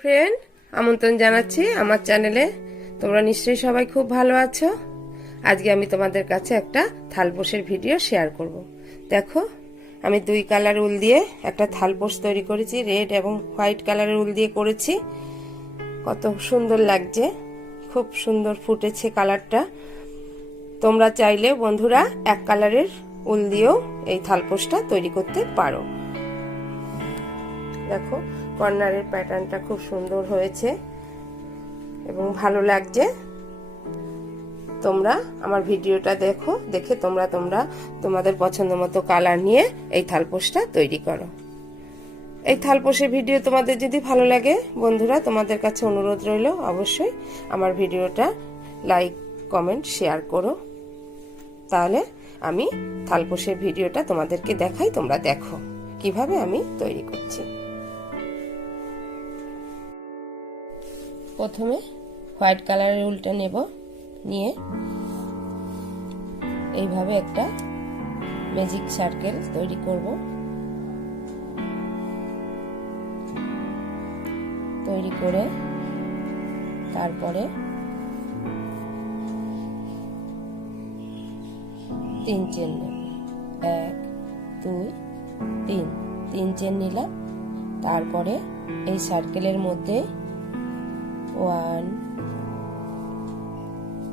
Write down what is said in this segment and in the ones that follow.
Friend, আমন্ত্রণ জানাচ্ছি আমার চ্যানেলে। তোমরা নিশ্চয়ই সবাই খুব ভালো আছো। আজকে আমি তোমাদের কাছে একটা থালপোষের ভিডিও শেয়ার করব। দেখো, আমি দুই কালার উল দিয়ে একটা থালপোষ তৈরি করেছি। রেড এবং হোয়াইট কালারের উল দিয়ে করেছি। কত সুন্দর লাগছে, খুব সুন্দর ফুটেছে কালারটা। তোমরা চাইলে বন্ধুরা এক কালারের উল দিয়েও এই থালপোষটা তৈরি করতে পারো। দেখো, কর্নারের প্যাটার্নটা খুব সুন্দর হয়েছে এবং ভালো লাগছে। তোমরা আমার ভিডিওটা দেখো, দেখে তোমরা তোমাদের পছন্দ মতো কালার নিয়ে এই থালপোষটা তৈরি করো। এই থালপোষের ভিডিও তোমাদের যদি ভালো লাগে বন্ধুরা, তোমাদের কাছে অনুরোধ রইল অবশ্যই আমার ভিডিওটা লাইক, কমেন্ট, শেয়ার করো। তাহলে আমি থালপোষের ভিডিওটা তোমাদেরকে দেখাই, তোমরা দেখো কিভাবে আমি তৈরি করছি। প্রথমে হোয়াইট কালারের উলটা নেব, নিয়ে এইভাবে একটা ম্যাজিক সার্কেল তৈরি করব। তৈরি করে তারপরে 3 চেন নেব। 1 2 3 চেন নিলাম। তারপরে এই সার্কেলের মধ্যে 1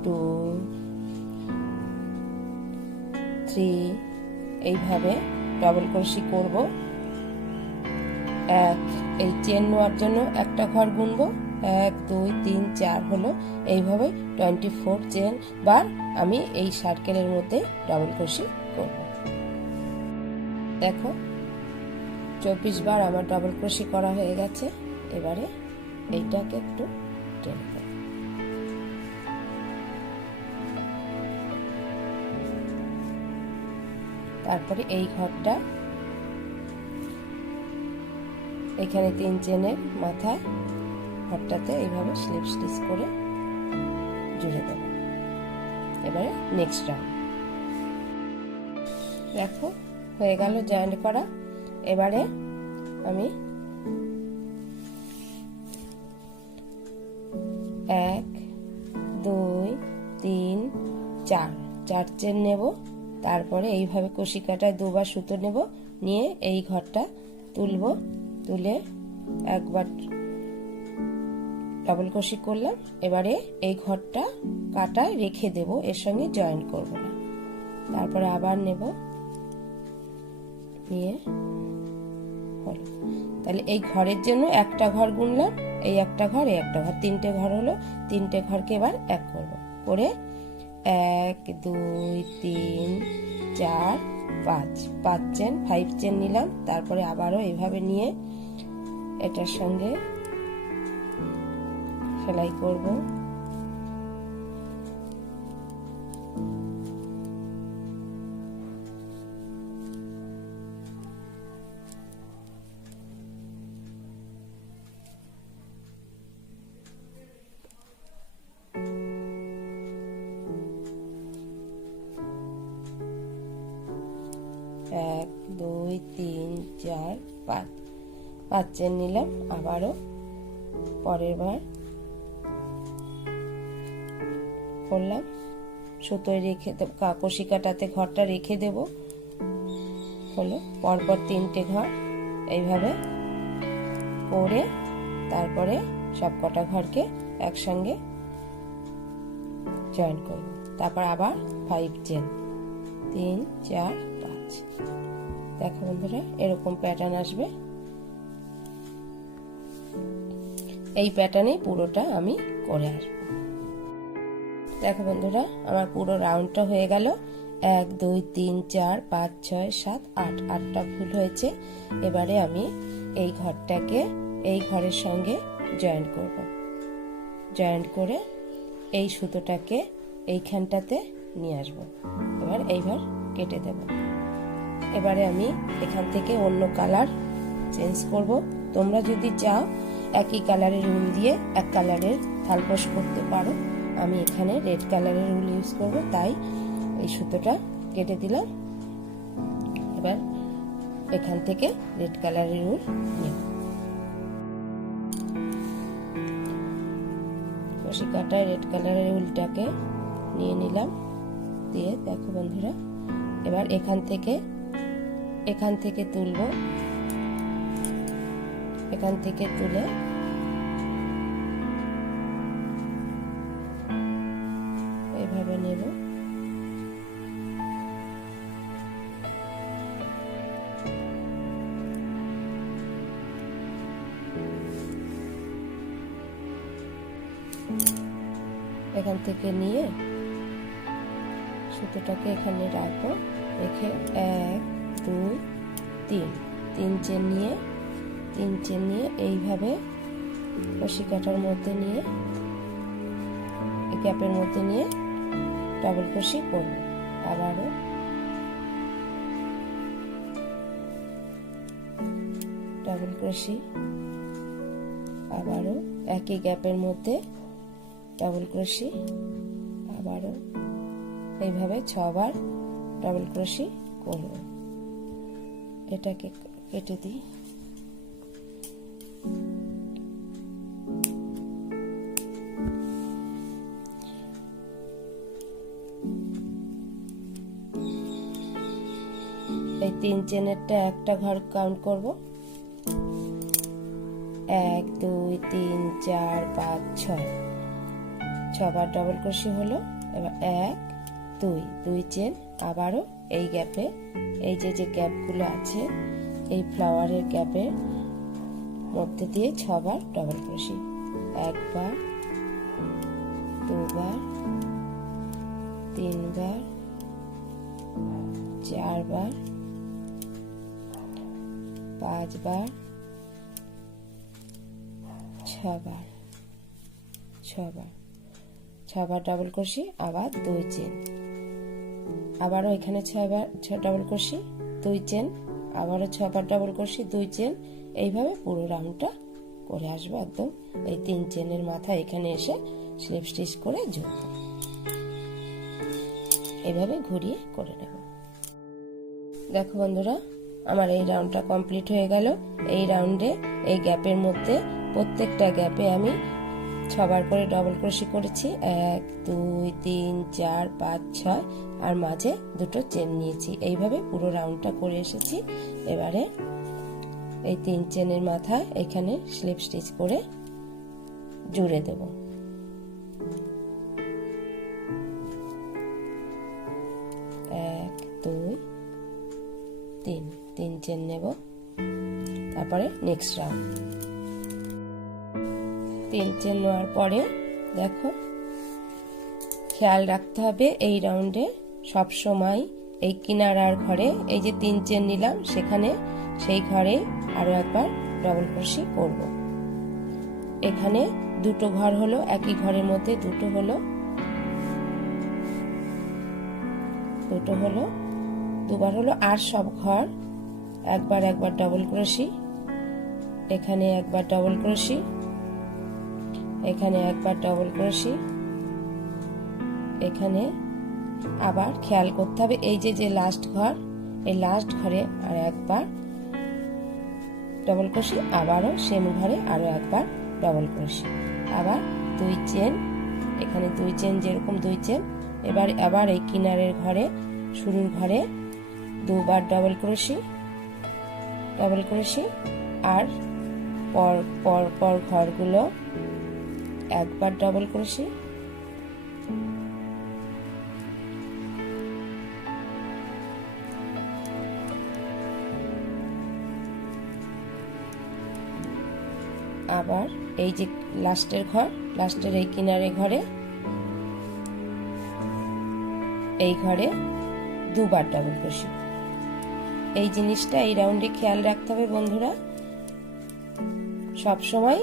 2 3 এইভাবে ডাবল ক্রোশি করব। এই চেন নেওয়ার জন্য একটা ঘর গুনব। 1 2 3 4 হলো। এইভাবে 24 চেন বার আমি এই সার্কেলের মধ্যে ডাবল ক্রোশি করব। দেখো, 24 বার আমার ডাবল ক্রোশি করা হয়ে গেছে। এবারে এইটাকে একটু টেনে দেব। তারপরে এই ঘরটা এখানে 3 চেনের মাথায় ঘরটাতে এইভাবে স্লিপ স্টিচ করে জুড়ে দেব। এবারে নেক্সট রাউন্ড। দেখো, হয়ে গেল জয়েন্ট করা। এবারে আমি 1 2 3 4 চেন নেব। তারপরে এইভাবে কষি কাটায় 2 বার সুতো নেব, নিয়ে এই ঘরটা তুলব। তুলে একবার ডাবল ক্রোশি করলাম। এবারে এই ঘরটা কাটায় রেখে দেব, এর সঙ্গে জয়েন করব না। তারপরে আবার নেব, নিয়ে হলো। তাহলে এই ঘরের জন্য একটা ঘর গুনলাম, এই একটা ঘর, এই একটা ঘর, 3টে ঘর হলো। 3টে ঘরকে এবার এক করব। করে 1 2 3 4 5 চেন 5 চেন নিলাম। তারপরে আবারও এইভাবে নিয়ে এটার সঙ্গে সেলাই করব। এক 2 3 4 5 চেন নিলাম। আবারও পরের বার করলাম, সুতোয় রেখে কষি কাটাতে ঘরটা রেখে দেব। হলো, পরপর 3টে ঘর এইভাবে করে তারপরে সব কটা ঘরকে একসঙ্গে জয়েন করব। তারপর আবার 5 চেন 3 4 5। দেখো বন্ধুরা, এরকম প্যাটার্ন আসবে। এই প্যাটার্নে পুরোটা আমি করে আসবো। দেখো বন্ধুরা, আমার পুরো রাউন্ডটা হয়ে গেল। 1 2 3 4 5 6 7 8 8টা ফুল হয়েছে। এবারে আমি এই ঘরটাকে এই ঘরের সঙ্গে জয়েন করব। জয়েন করে এই সুতোটাকে এইখানটাতে নিয়ে আসব। এবার এইবার কেটে দেব। এবারে আমি এখান থেকে অন্য কালার চেঞ্জ করব। তোমরা যদি চাও একই কালারের উল দিয়ে এক কালারের থালপোষ করতে পারো। আমি এখানে রেড কালারের উল ইউজ করব, তাই এই সুতোটা কেটে দিলাম। এবার এখান থেকে রেড কালারের উল নেব। কষি কাটায় রেড কালারের উলটাকে নিয়ে নিলাম, দিয়ে দেখো বন্ধুরা এবার এখান থেকে তুলবো, এখান থেকে তুলে এইভাবে নেব। এখান থেকে নিয়ে সুতোটাকে এখানে রাখবো, রেখে 1 2 3 চেন নিয়ে এইভাবে কষি কাটার মধ্যে নিয়ে গ্যাপের মধ্যে নিয়ে ডাবল ক্রোশি করব। আবারও ডাবল ক্রোশি, আবারও একই গ্যাপের মধ্যে ডাবল ক্রোশি, আবারও এইভাবে 6 বার ডাবল ক্রোশি করব। এটাকে কেটে দিই। এই 3 চেনেরটা একটা ঘর কাউন্ট করব, 1 2 3 4 5 6 বার ডাবল ক্রোশি হলো। এবার 1 2 চেন, আবারও এই গ্যাপে, এই যে গ্যাপগুলো আছে এই ফ্লাওয়ারের গ্যাপের মধ্যে দিয়ে 6 বার ডাবল ক্রোশি, 1 বার 2 বার 3 বার 4 বার 5 বার 6 বার 6 বার ডাবল ক্রোশি, আবার 2 চেন, আবারও এখানে 6 বার ডাবল ক্রোশি 2 চেন, আবারও 6 বার ডাবল ক্রোশি 2 চেন, এইভাবে পুরো রাউন্ডটা করে আসবো। একদম এই 3 চেনের মাথায় এখানে এসে স্লিপ স্টিচ করে জড়ব, এইভাবে ঘুরিয়ে করে নেব। দেখো বন্ধুরা আমার এই রাউন্ডটা কমপ্লিট হয়ে গেল। এই রাউন্ডে এই গ্যাপের মধ্যে প্রত্যেকটা গ্যাপে আমি 6 বার করে ডাবল ক্রোশি করেছি, 1 2 3 4 5 6, আর মাঝে 2টো চেন নিয়েছি। এইভাবে পুরো রাউন্ডটা করে এসেছি। এবারে এই 3 চেনের মাথায় এখানে স্লিপ স্টিচ করে জুড়ে দেব। 1 2 3 চেন নেব, তারপরে নেক্সট রাউন্ড 3 চেন নেওয়ার পরে দেখো খেয়াল রাখতে হবে এই রাউন্ডে সব সময় এই কিনারার ঘরে এই যে 3 চেন নিলাম সেখানে সেই ঘরে আরো একবার ডাবল ক্রোশি করব। এখানে 2টো ঘর হলো, একই ঘরের মধ্যে 2টো হলো, 2বার হলো, আর সব ঘর একবার ডাবল ক্রোশি, এখানে একবার ডাবল ক্রোশি, এখানে একবার ডাবল ক্রোশি, এখানে আবার খেয়াল করতে হবে এই যে লাস্ট ঘর, এই লাস্ট ঘরে আর একবার ডাবল ক্রোশি, আবারও সেম ঘরে আরো একবার ডাবল ক্রোশি, আবার 2 চেন, এখানে 2 চেন, যেরকম 2 চেন। এবার আবার এই কিনারের ঘরে শুরুর ঘরে 2 বার ডাবল ক্রোশি, আর পর ঘরগুলো একবার ডাবল ক্রোশি, আবার এই যে লাস্টের ঘর, লাস্টের এই কিনারে ঘরে, এই ঘরে 2 বার ডাবল ক্রোশি। এই জিনিসটা এই রাউন্ডে খেয়াল রাখতে হবে বন্ধুরা, সব সময়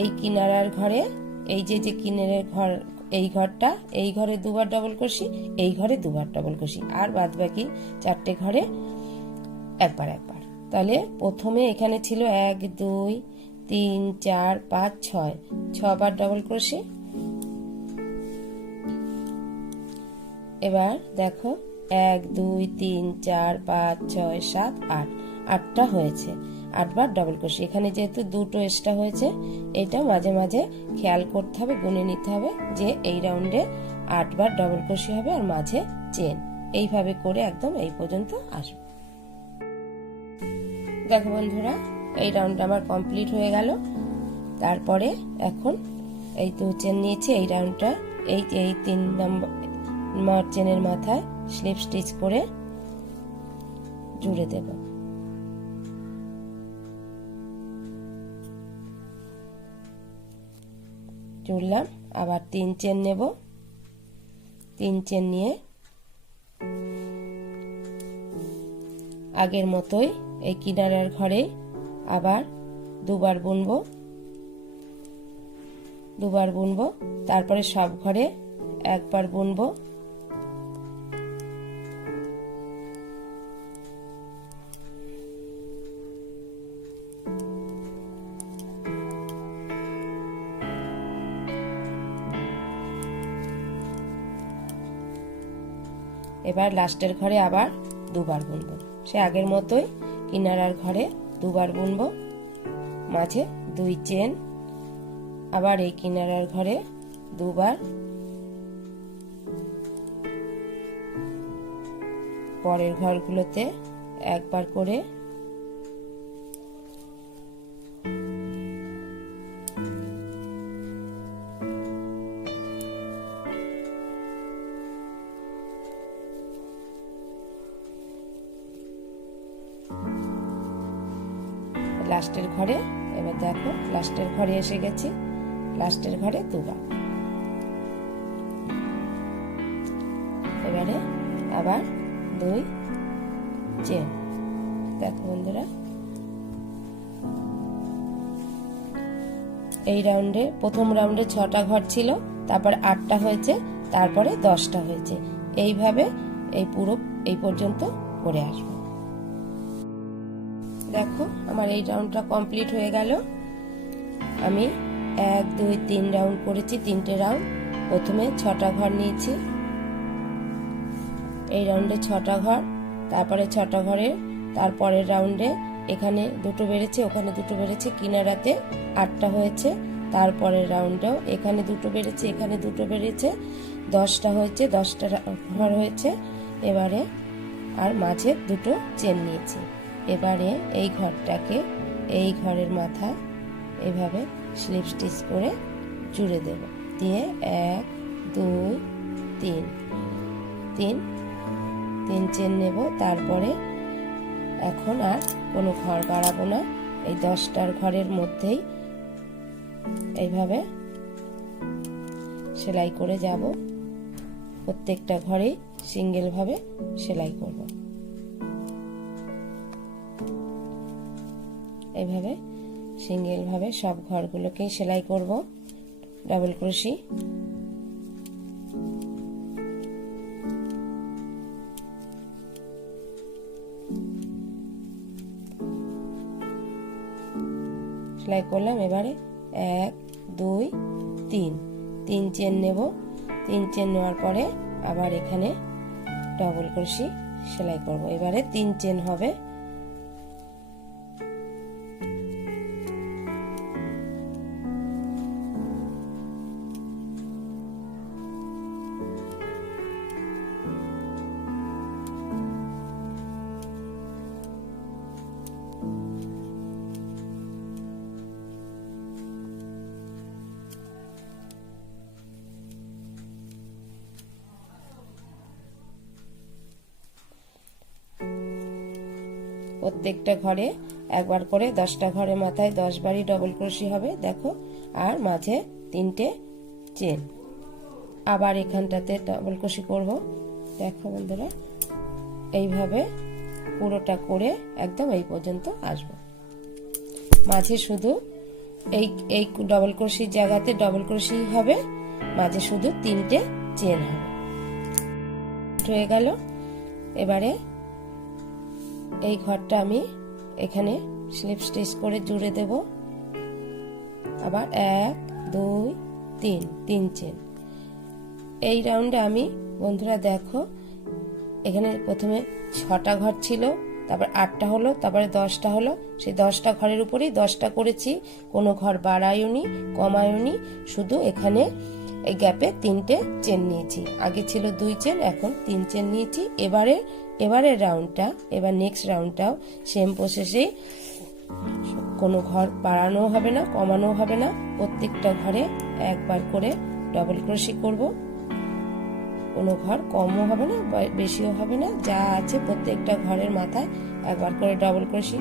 এই কিনারার ঘরে এই যে কিনারের ঘর, এই ঘরটা, এই ঘরে 2 বার ডাবল ক্রোশি, এই ঘরে 2 বার ডাবল ক্রোশি, আর বাদ বাকি 4টে ঘরে একবার। তাহলে প্রথমে এখানে ছিল 1 2 3 4 5 6 বার ডাবল ক্রোশি। এবার দেখো 1 2 3 4 5 6 7 8, 8টা হয়েছে। 8বার ডবল ক্রোশি। এখানে যেহেতু দুটো এক্সট্রা হয়েছে, এটা মাঝে মাঝে খেয়াল করতে হবে, গুনে নিতে হবে যে এই রাউন্ডে 8বার ডবল ক্রোশি হবে আর মাঝে চেন। এইভাবে করে একদম এই পর্যন্ত আসবে। দেখো বন্ধুরা, এই রাউন্ডটা আমার কমপ্লিট হয়ে গেল। তারপরে এখন এই তো চেন নিয়েছি, এই রাউন্ডটা এই 3 নম্বর চেনের মাথায় স্লিপ স্টিচ করে জুড়ে দেব। জুড়লাম, আবার 3 চেন নেব। 3 চেন নিয়ে আগের মতোই এই কিনারার ঘরে আবার দুবার বুনবো, তারপরে সব ঘরে একবার বুনবো। এবার লাস্টের ঘরে আবার দুবার বুনবো, সে আগের মতোই কিনারার ঘরে দুবার বুনবো, মাঝে 2 চেন, আবার এই কিনারার ঘরে দুবার, পরের ঘরগুলোতে একবার করে, লাস্টের ঘরে। এবার দেখো লাস্টের ঘরে এসে গেছি, লাস্টের ঘরে দুবার। এবারে আবার 2 চেন। দেখো বন্ধুরা, এই রাউন্ডে প্রথম রাউন্ডে 6টা ঘর ছিল, তারপর 8টা হয়েছে, তারপরে 10টা হয়েছে। এইভাবে এই পুরো এই পর্যন্ত করে আসবো। দেখো আমার এই রাউন্ডটা কমপ্লিট হয়ে গেল। আমি 1 2 3 রাউন্ড করেছি, 3টে রাউন্ড। প্রথমে 6টা ঘর নিয়েছি, এই রাউন্ডে 6টা ঘর, তারপরে 6টা ঘরে তারপরের রাউন্ডে এখানে দুটো বেড়েছে, ওখানে দুটো বেড়েছে, কিনারাতে 8টা হয়েছে। তারপরের রাউন্ডেও এখানে দুটো বেড়েছে, এখানে দুটো বেড়েছে, 10টা হয়েছে, 10টা ঘর হয়েছে। এবারে আর মাঝে দুটো চেন নিয়েছি। এবারে এই ঘরটাকে এই ঘরের মাথায় এভাবে স্লিপ স্টিচ করে জুড়ে দেব, দিয়ে 1 2 3 3 চেন নেব। তারপরে এখন আর কোনো ঘর বাড়াবো না, এই 10টার ঘরের মধ্যেই এইভাবে সেলাই করে যাব। প্রত্যেকটা ঘরেই সিঙ্গেল ভাবে সেলাই করব। এইভাবে সিঙ্গেল ভাবে সব ঘরগুলোকেই সেলাই করব ডাবল ক্রোশি। সেলাই করলাম। এবারে 1 2 3 চেন নেব। 3 চেন নেওয়ার পরে আবার এখানে ডাবল ক্রোশি সেলাই করব। এবারে 3 চেন হবে। প্রত্যেকটা ঘরে একবার করে 10টা ঘরের মাথায় 10 বারই ডবল ক্রোশি হবে। দেখো, আর মাঝে 3টে চেন। আবার এখানটাতে ডবল ক্রোশি করব। দেখো বন্ধুরা, এইভাবে পুরোটা করে একদম এই পর্যন্ত আসবো। মাঝে শুধু এই ডবল ক্রোশির জায়গাতে ডবল ক্রোশি হবে, মাঝে শুধু 3টে চেন হবে। হয়ে গেল। এবারে এই ঘরটা আমি এখানে স্লিপ স্টিচ করে জুড়ে দেব। আবার 1 2 3 চেন। এই রাউন্ডে আমি বন্ধুরা দেখো, এখানে প্রথমে 6টা ঘর ছিল, তারপর 8টা হলো, তারপরে 10টা হলো। সেই 10টা ঘরের উপরেই 10টা করেছি, কোনো ঘর বাড়ায়নি কমায়নি, শুধু এখানে এই গ্যাপে 3টে চেন নিয়েছি। আগে ছিল 2 চেন, এখন 3 চেন নিয়েছি। এবারের রাউন্ডটা, এবার নেক্সট রাউন্ডটাও সেম প্রসেসেই, কোনো ঘর বাড়ানো হবে না কমানো হবে না, প্রত্যেকটা ঘরে একবার করে ডবল ক্রোশি করব। কোনো ঘর কমও হবে না বেশিও হবে না, যা আছে প্রত্যেকটা ঘরের মাথায় একবার করে ডবল ক্রোশি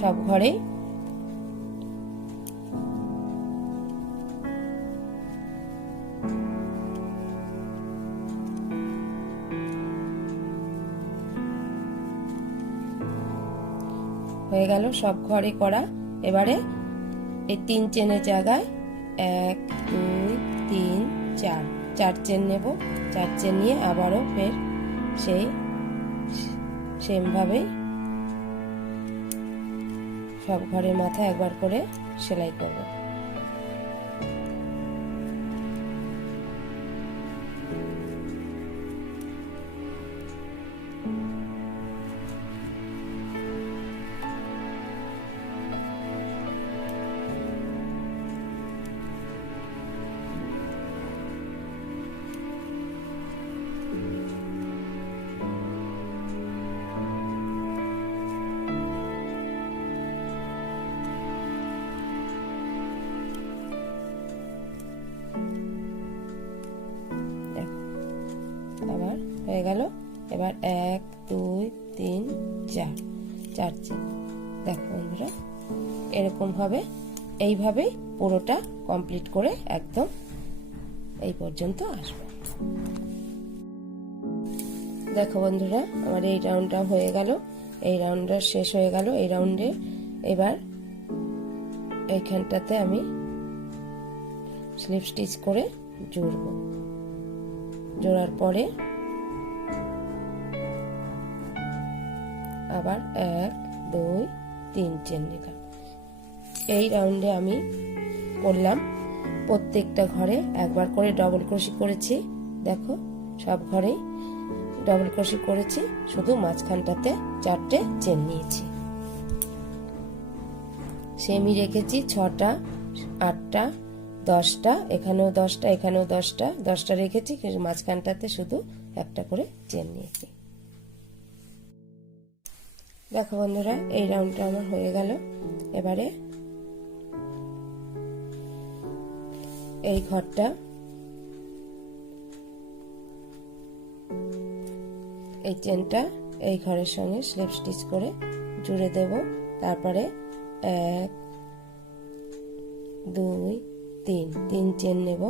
সব ঘরেই। হয়ে গেল সব ঘরে করা। এবারে এই 3 চেনের জায়গায় 1 2 3 4 4 চেন নেব। 4 চেন নিয়ে আবারও ফের সেই সেম ভাবেই সব ঘরের মাথায় একবার করে সেলাই করব। আবার হয়ে গেল। এবার 1 2 3 4 4 চেন। দেখো বন্ধুরা এরকম হবে। এইভাবেই পুরোটা কমপ্লিট করে একদম এই পর্যন্ত আসবে। দেখো বন্ধুরা আমার এই রাউন্ডটা হয়ে গেল, এই রাউন্ডটা শেষ হয়ে গেল। এই রাউন্ডে এবার এইখানটাতে আমি স্লিপ স্টিচ করে জুড়ব। জোড়ার পরে আবার 1 2 3 চেন নিলাম। এই রাউন্ডে আমি করলাম প্রত্যেকটা ঘরে একবার করে ডবল ক্রোশি করেছি। দেখো সব ঘরেই ডবল ক্রোশি করেছি, শুধু মাঝখানটাতে 4টে চেন নিয়েছি। সেমি রেখেছি 6টা 8টা 10টা, এখানেও 10টা এখানেও 10টা 10টা রেখেছি, কিন্তু মাঝখানটাতে শুধু একটা করে চেন নিয়েছি। দেখো বন্ধুরা এই রাউন্ডটা আমার হয়ে গেল। এবারে এই ঘরটা এই চেনটা এই ঘরের সঙ্গে স্লিপ স্টিচ করে জুড়ে দেব। তারপরে 1 2 3 চেন নেব।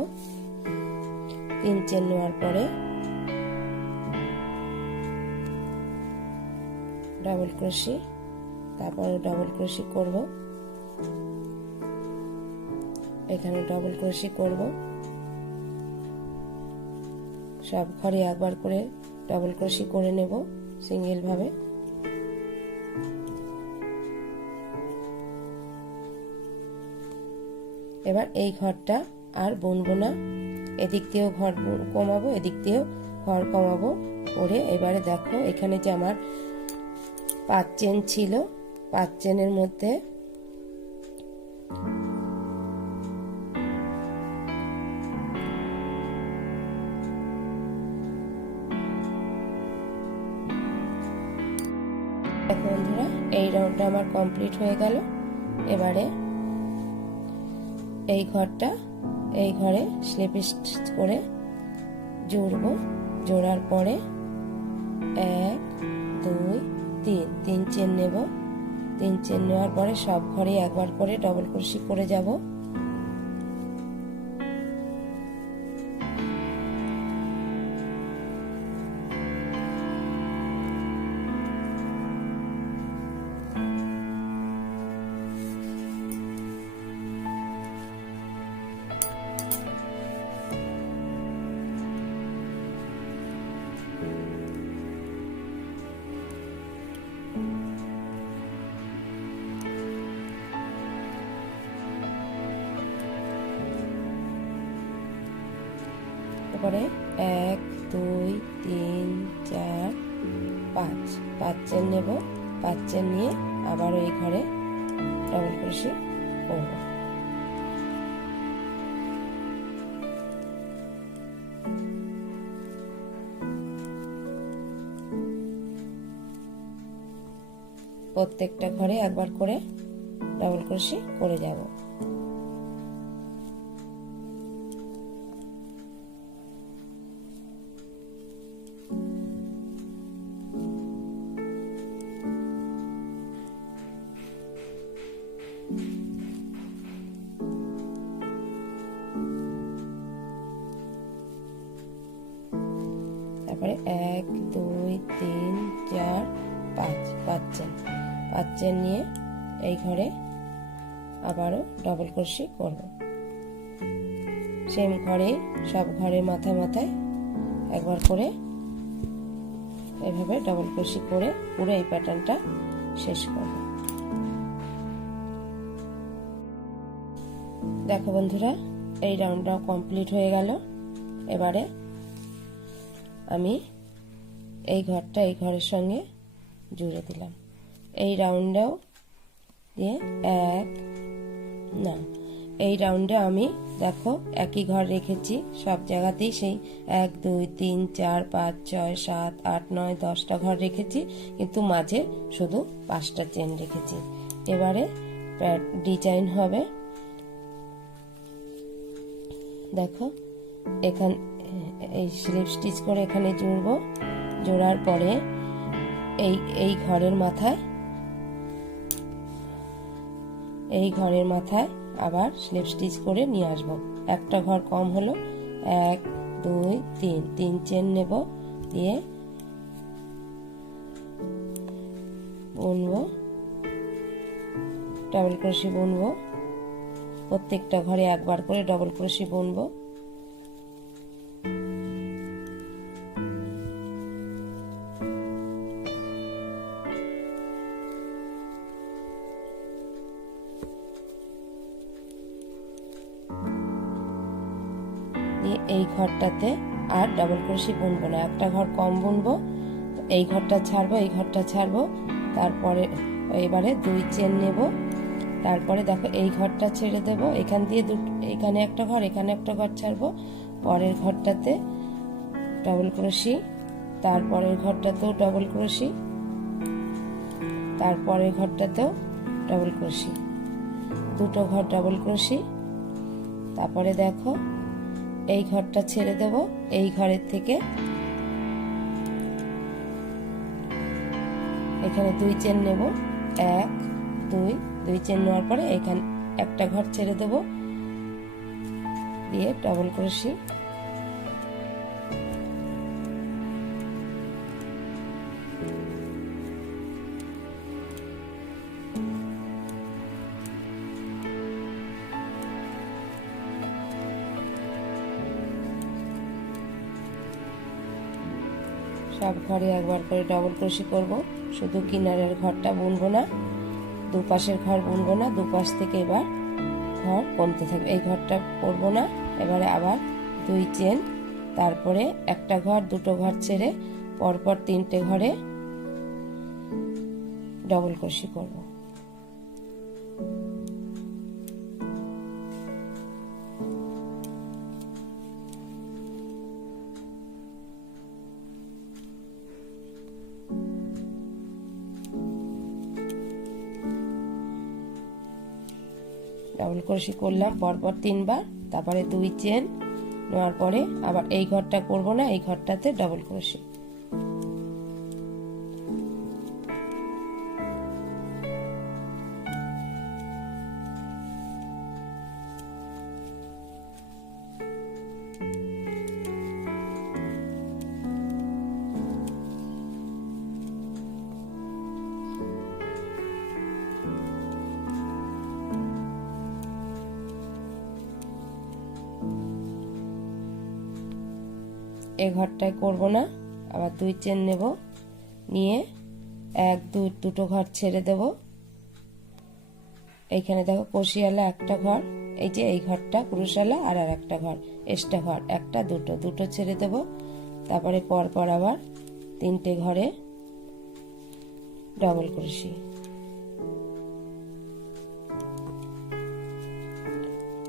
3 চেন নেওয়ার পরে ডাবল ক্রোশি, তারপরে ডাবল ক্রোশি করব। এখানে ডাবল ক্রোশি করব। সব ঘরে একবার করে ডাবল ক্রোশি করে নেব সিঙ্গেল ভাবে। এবার এই ঘরটা আর বুনবো না, এদিক দিয়েও ঘর কমাবো এদিক দিয়েও ঘর কমাবো করে। এবারে দেখো এখানে যে আমার 5 চেন ছিল, 5 চেনের মধ্যে বন্ধুরা এই রাউন্ডটা আমার কমপ্লিট হয়ে গেল। এবারে এই ঘরটা এই ঘরে স্লিপ স্টিচ করে জুড়ব। জোড়ার পরে 1 2 3 চেন নেব। 3 চেন নেওয়ার পরে সব ঘরে একবার করে ডবল ক্রোশি করে যাব। তারপরে 1 2 3 4 5 চেন নেব। 5 চেন নিয়ে আবার এই ঘরে ডাবল ক্রোশে করব। প্রত্যেকটা ঘরে একবার করে ডাবল ক্রোশে করে যাব। তারপরে 1 2 3 4 5 5 চেন নিয়ে এই ঘরে আবারও ডাবল ক্রোশে করব। সেম ঘরে সব ঘরের মাথায় মাথায় একবার করে এভাবে ডাবল ক্রোশে করে পুরো এই প্যাটার্নটা শেষ করব। দেখো বন্ধুরা, এই রাউন্ডটাও কমপ্লিট হয়ে গেল। এবারে আমি এই ঘরটা এই ঘরের সঙ্গে জুড়ে দিলাম। এই রাউন্ডটাও দিয়ে এই রাউন্ডে আমি দেখো একই ঘর রেখেছি, সব জায়গাতেই সেই 1 2 3 4 5 6 7 8 9 10টা ঘর রেখেছি, কিন্তু মাঝে শুধু 5টা চেন রেখেছি। এবারে ডিজাইন হবে। দেখো এখানে এই স্লিপ স্টিচ করে এখানে জুড়বো। জোড়ার পরে এই ঘরের মাথায় আবার স্লিপ স্টিচ করে নিয়ে আসবো। একটা ঘর কম হলো, 1 2 3 চেন নেব, দিয়ে বুনবো, ডাবল ক্রোশে বুনবো। প্রত্যেকটা ঘরে একবার করে ডাবল ক্রোশে বুনবো। এই ঘরটাতে আর ডাবল ক্রোশে বুনবো না, একটা ঘর কম বুনবো। এই ঘরটা ছাড়বো, এই ঘরটা ছাড়বো, তারপরে এবারে 2 চেন নেব। তারপরে দেখো এই ঘরটা ছেড়ে দেব, এখান দিয়ে এখানে একটা ঘর, এখানে একটা ঘর ছাড়বো। পরের ঘরটাতে ডাবল ক্রোশে, তারপরের ঘরটাতেও ডাবল ক্রোশে, তারপরের ঘরটাতেও ডাবল ক্রোশে, দুটো ঘর ডাবল ক্রোশে। তারপরে দেখো এই ঘরটা ছেড়ে দেব, এই ঘরের থেকে এখানে 2 চেন নেব, 1 2 চেন নেওয়ার পরে এখানে একটা ঘর ছেড়ে দেব, দিয়ে ডাবল ক্রোশে। সব ঘরে একবার করে ডাবল ক্রোশে করব। শুধু কিনারের ঘরটা বুনবো না, দুপাশের ঘর বুনবো না, দুপাশ থেকে এবার ঘর কমতে থাকবে। এই ঘরটা করবো না, এবারে আবার 2 চেন, তারপরে একটা ঘর, দুটো ঘর ছেড়ে পরপর 3টে ঘরে ডাবল ক্রোশে করব। ডাবল ক্রোশে করলাম পরপর 3 বার, তারপরে 2 চেন নেওয়ার পরে আবার এই ঘরটা করব না, এই ঘরটাতে ডাবল ক্রোশে। এই ঘরটায় করব না, আবার 2 চেন নেব, নিয়ে 1 2 দুটো ঘর ছেড়ে দেব। এইখানে দেখো কষিয়ালা একটা ঘর, এই যে এই ঘরটা ক্রুশালা, আর একটা ঘর এক্সট্রা ঘর, একটা দুটো ছেড়ে দেব। তারপরে পরপর আবার 3টে ঘরে ডবল ক্রোশি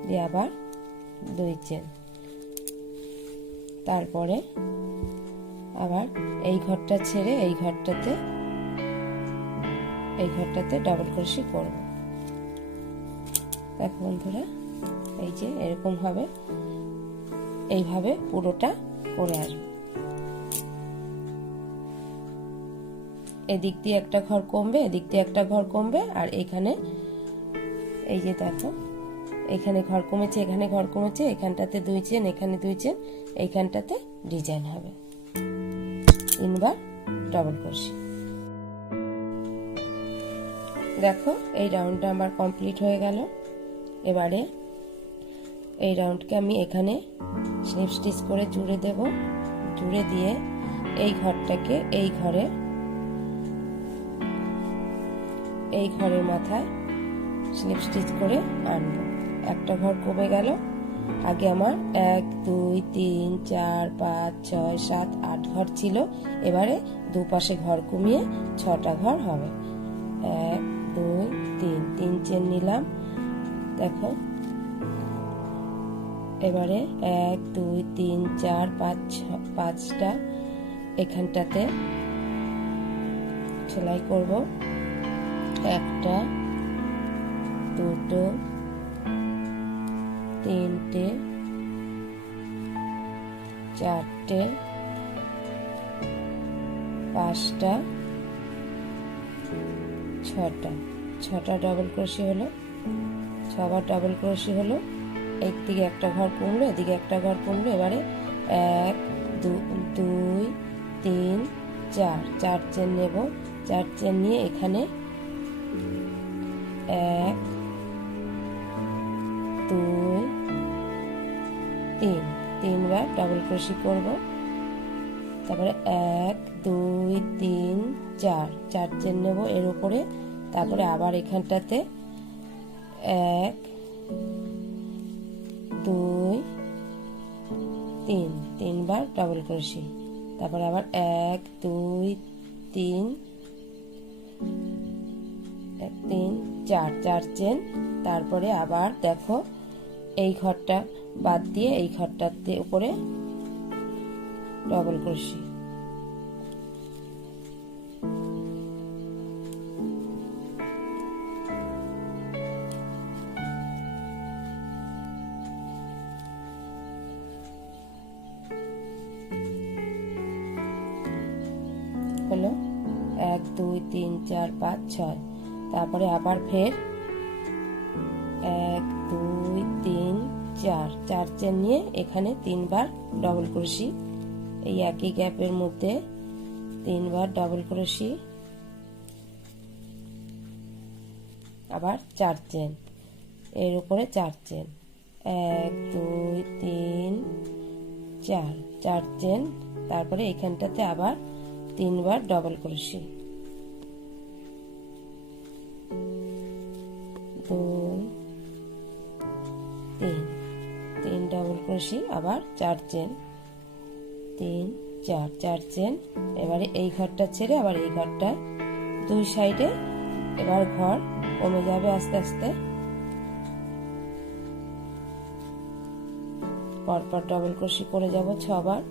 দিয়ে আবার 2 চেন, তারপরে আবার এই ঘরটা ছেড়ে এই ঘরটাতে ডবল ক্রোশি করব। দেখো বন্ধুরা, এই যে এরকম হবে, এইভাবে পুরোটা করে আসবে। এদিক দিয়ে একটা ঘর কমবে, এদিক দিয়ে একটা ঘর কমবে, আর এখানে এই যে দেখো এখানে ঘর কমেছে, এখানে ঘর কমেছে, এখানটাতে 2 চেন, এখানে 2 চেন, এইখানটাতে ডিজাইন হবে। 3 বার ডবল ক্রোশি। দেখো এই রাউন্ডটা আমার কমপ্লিট হয়ে গেল। এবারে এই রাউন্ডকে আমি এখানে স্লিপ স্টিচ করে জুড়ে দেব। জুড়ে দিয়ে এই ঘরটাকে এই ঘরের মাথায় স্লিপ স্টিচ করে আনবো। একটা ঘর কমে গেল। আগে আমার 1 2 3 4 5 6 7 8 ঘর ছিল, এবারে দুপাশে ঘর কমিয়ে 6টা ঘর হবে। 1 2 3 চেন নিলাম। দেখো এবারে 1 2 3 4 5 5টা এখানটাতে সেলাই করব। 1টা 2টো 3টে 4টে 5টা 6টা ডবল ক্রোশি হলো। 6 বার ডবল ক্রোশি হলো। একদিকে একটা ঘর কমলো, এদিকে একটা ঘর কমলো। এবারে 1 2 3 4 চেন নেব। 4 চেন নিয়ে এখানে 1 2 3 বার ডবল ক্রোশি করব। তারপরে 1 2 3 4 চেন নেব এর উপরে। তারপরে আবার এখানটাতে 1 2 3 বার ডবল ক্রোশি। তারপরে আবার 1 2 3 4 চেন। তারপরে আবার দেখো এই ঘরটা বাদ দিয়ে এই ঘরটাতে উপরে ডবল ক্রোশি। হলো 1 2 3 4 5 6। তারপরে আবার ফের 1 2 3 4 চেন নিয়ে এখানে 3 বার ডবল ক্রোশি। এই একই গ্যাপের মধ্যে 3 বার ডবল ক্রোশি, আবার 4 চেন, এর উপরে 4 চেন। 1 2 3 4 চেন। তারপরে এখানটাতে আবার 3 বার ডবল ক্রোশি। 2 3 ডবল ক্রোশি, আবার 4 চেন। 3 4 চেন। এবারে এই ঘরটা ছেড়ে আবার এই ঘরটা 2 সাইডে এবার ঘর কমে যাবে আস্তে আস্তে। পরপর ডবল ক্রোশি করে যাব 6 বার।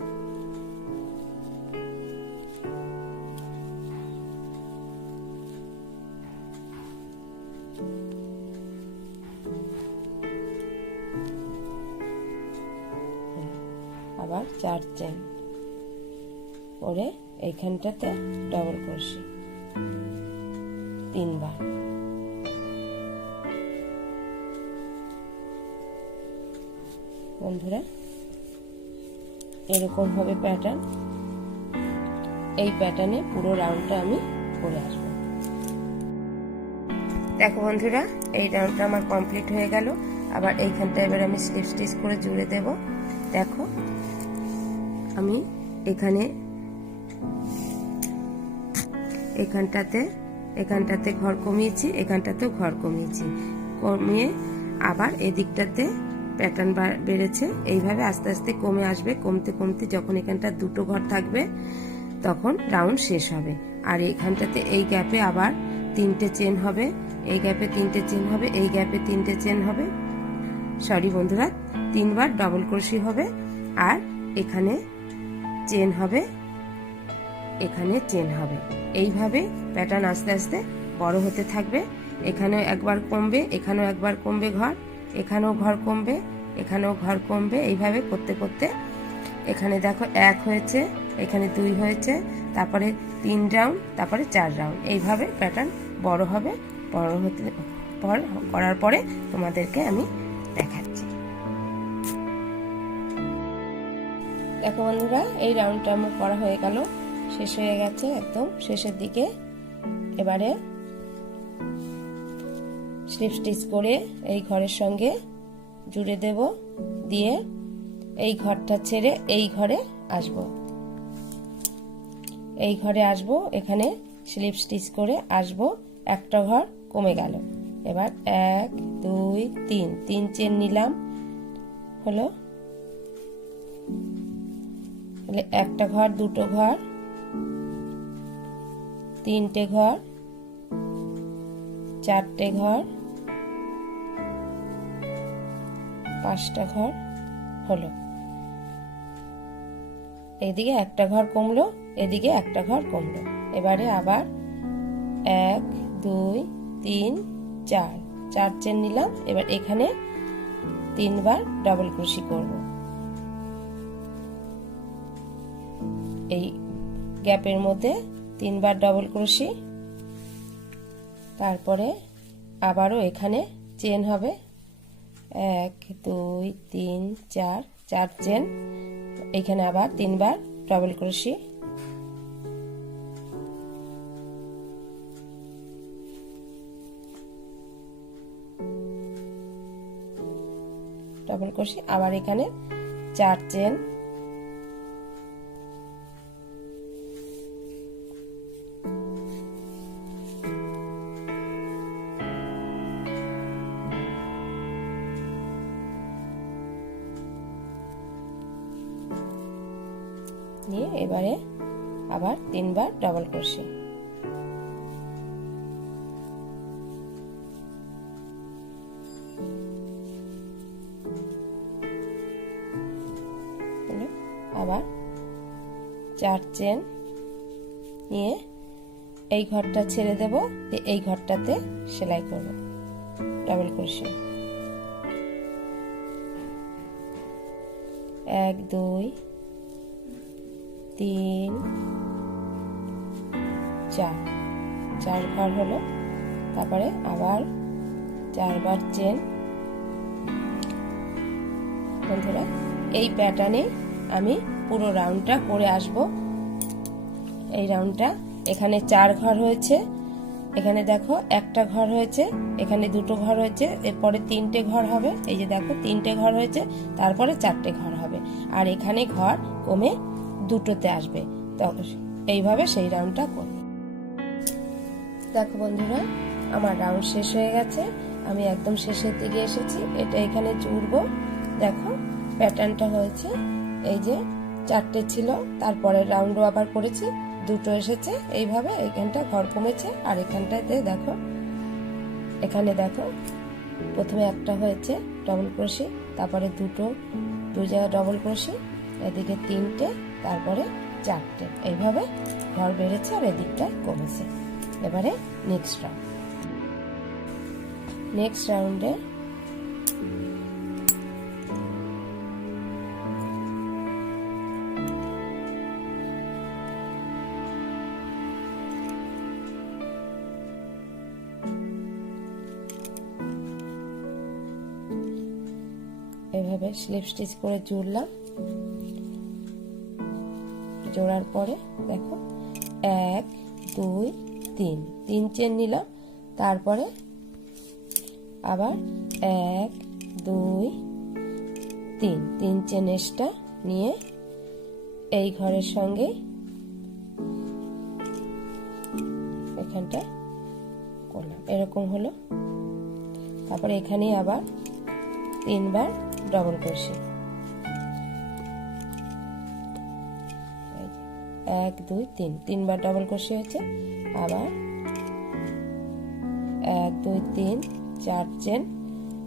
আবার 4 চেন করে এইখানটাতে ডবল ক্রোশি 3 বার। বন্ধুরা এরকম হবে প্যাটার্ন। এই প্যাটার্নে পুরো রাউন্ডটা আমি করে আসবো। দেখো বন্ধুরা, এই রাউন্ডটা আমার কমপ্লিট হয়ে গেল। আবার এইখানটা এবার আমি স্লিপ স্টিচ করে জুড়ে দেব। দেখো আমি এখানটাতে ঘর কমিয়েছি, এখানটাতেও ঘর কমিয়েছি। কমিয়ে আবার এদিকটাতে প্যাটার্ন বেড়েছে। এইভাবে আস্তে আস্তে কমে আসবে। কমতে কমতে যখন এখানটা 2টো ঘর থাকবে তখন রাউন্ড শেষ হবে। আর এইখানটাতে এই গ্যাপে আবার 3টে চেন হবে, এই গ্যাপে 3টে চেন হবে, এই গ্যাপে 3টে চেন হবে, সরি বন্ধুরা 3বার ডবল ক্রোশি হবে। আর এখানে চেন হবে, এখানে চেন হবে। এইভাবে প্যাটার্ন আস্তে আস্তে বড় হতে থাকবে। এখানেও একবার কমবে, এখানেও একবার কমবে ঘর, এখানেও ঘর কমবে, এখানেও ঘর কমবে। এইভাবে করতে করতে এখানে দেখো 1 হয়েছে, এখানে 2 হয়েছে, তারপরে 3 রাউন্ড, তারপরে 4 রাউন্ড। এইভাবে প্যাটার্ন বড় হবে। বড় হতে করার পরে তোমাদেরকে আমি দেখাচ্ছি। দেখো বন্ধুরা, এই রাউন্ডটা আমার করা হয়ে গেল, শেষ হয়ে গেছে একদম শেষের দিকে। এবারে স্লিপ স্টিচ করে এই ঘরের সঙ্গে জুড়ে দেব, দিয়ে এই ঘরটা ছেড়ে এই ঘরে আসব, এই ঘরে আসব, এখানে স্লিপ স্টিচ করে আসব। একটা ঘর কমে গেল। এবার 1 2 3 3 চেন নিলাম, হলো একটা ঘর, দুটো ঘর, 3টে ঘর, 4টে ঘর, 5টা ঘর হলো। এদিকে একটা ঘর কমলো, এদিকে একটা ঘর কমলো। এবারে আবার 1 2 3 4 4 চেন নিলাম। এবার এখানে 3বার ডাবল ক্রোশি করব, এই গ্যাপের মধ্যে 3বার ডাবল ক্রোশি। তারপরে আবারও এখানে চেন হবে, 1 2 3 4 4 চেন। এখানে আবার 3বার ডাবল ক্রোশি, ডাবল ক্রোশি, আবার এখানে 4 চেন। নিয়ে এবারে আবার 3বার ডাবল ক্রোশি। আবার 4 চেন নিয়ে এই ঘরটা ছেড়ে দেব, এই ঘরটাতে সেলাই করব ডাবল ক্রোশি। 1 2 3 4 4 ঘর হলো। তারপরে আবার 4বার চেন। বন্ধুরা, এই প্যাটার্নে আমি পুরো রাউন্ডটা করে আসব। এই রাউন্ডটা এখানে 4 ঘর হয়েছে, এখানে দেখো একটা ঘর হয়েছে, এখানে দুটো ঘর হয়েছে, এরপরে 3টে ঘর হবে। এই যে দেখো 3টে ঘর হয়েছে, তারপরে 4টে ঘর হবে, আর এখানে ঘর কমে 2টোতে আসবে। তো এইভাবে সেই রাউন্ডটা করব। দেখো বন্ধুরা, আমার রাউন্ড শেষ হয়ে গেছে, আমি একদম শেষের দিকে এসেছি। এটা এখানে জুড়বো। দেখো প্যাটার্নটা হয়েছে, এই যে 4টে ছিল, তারপরে রাউন্ডও আবার করেছি, 2টো এসেছে। এইভাবে এখানটা ঘর কমেছে। আর এখানটাতে দেখো, এখানে দেখো প্রথমে একটা হয়েছে ডবল ক্রোশি, তারপরে 2 জায়গায় ডবল ক্রোশি, এদিকে 3টে, তারপরে 4টে। এইভাবে ঘর বেড়েছে আর এদিকটা কমেছে। এবারে নেক্সট রাউন্ডে এভাবে স্লিপ স্টিচ করে জুড়লাম। জোড়ার পরে দেখো 1 2 3 3 চেন নিলাম, তারপরে আবার 1 2 3 3 চেন এক্সট্রা নিয়ে এই ঘরের সঙ্গে এখানটা করলাম, এরকম হলো। তারপরে এখানে আবার 3বার ডবল ক্রোশি, 1 2 3 তিনবার ডবল ক্রোশে হয়েছে। আবার 1 2 3 4 চেন,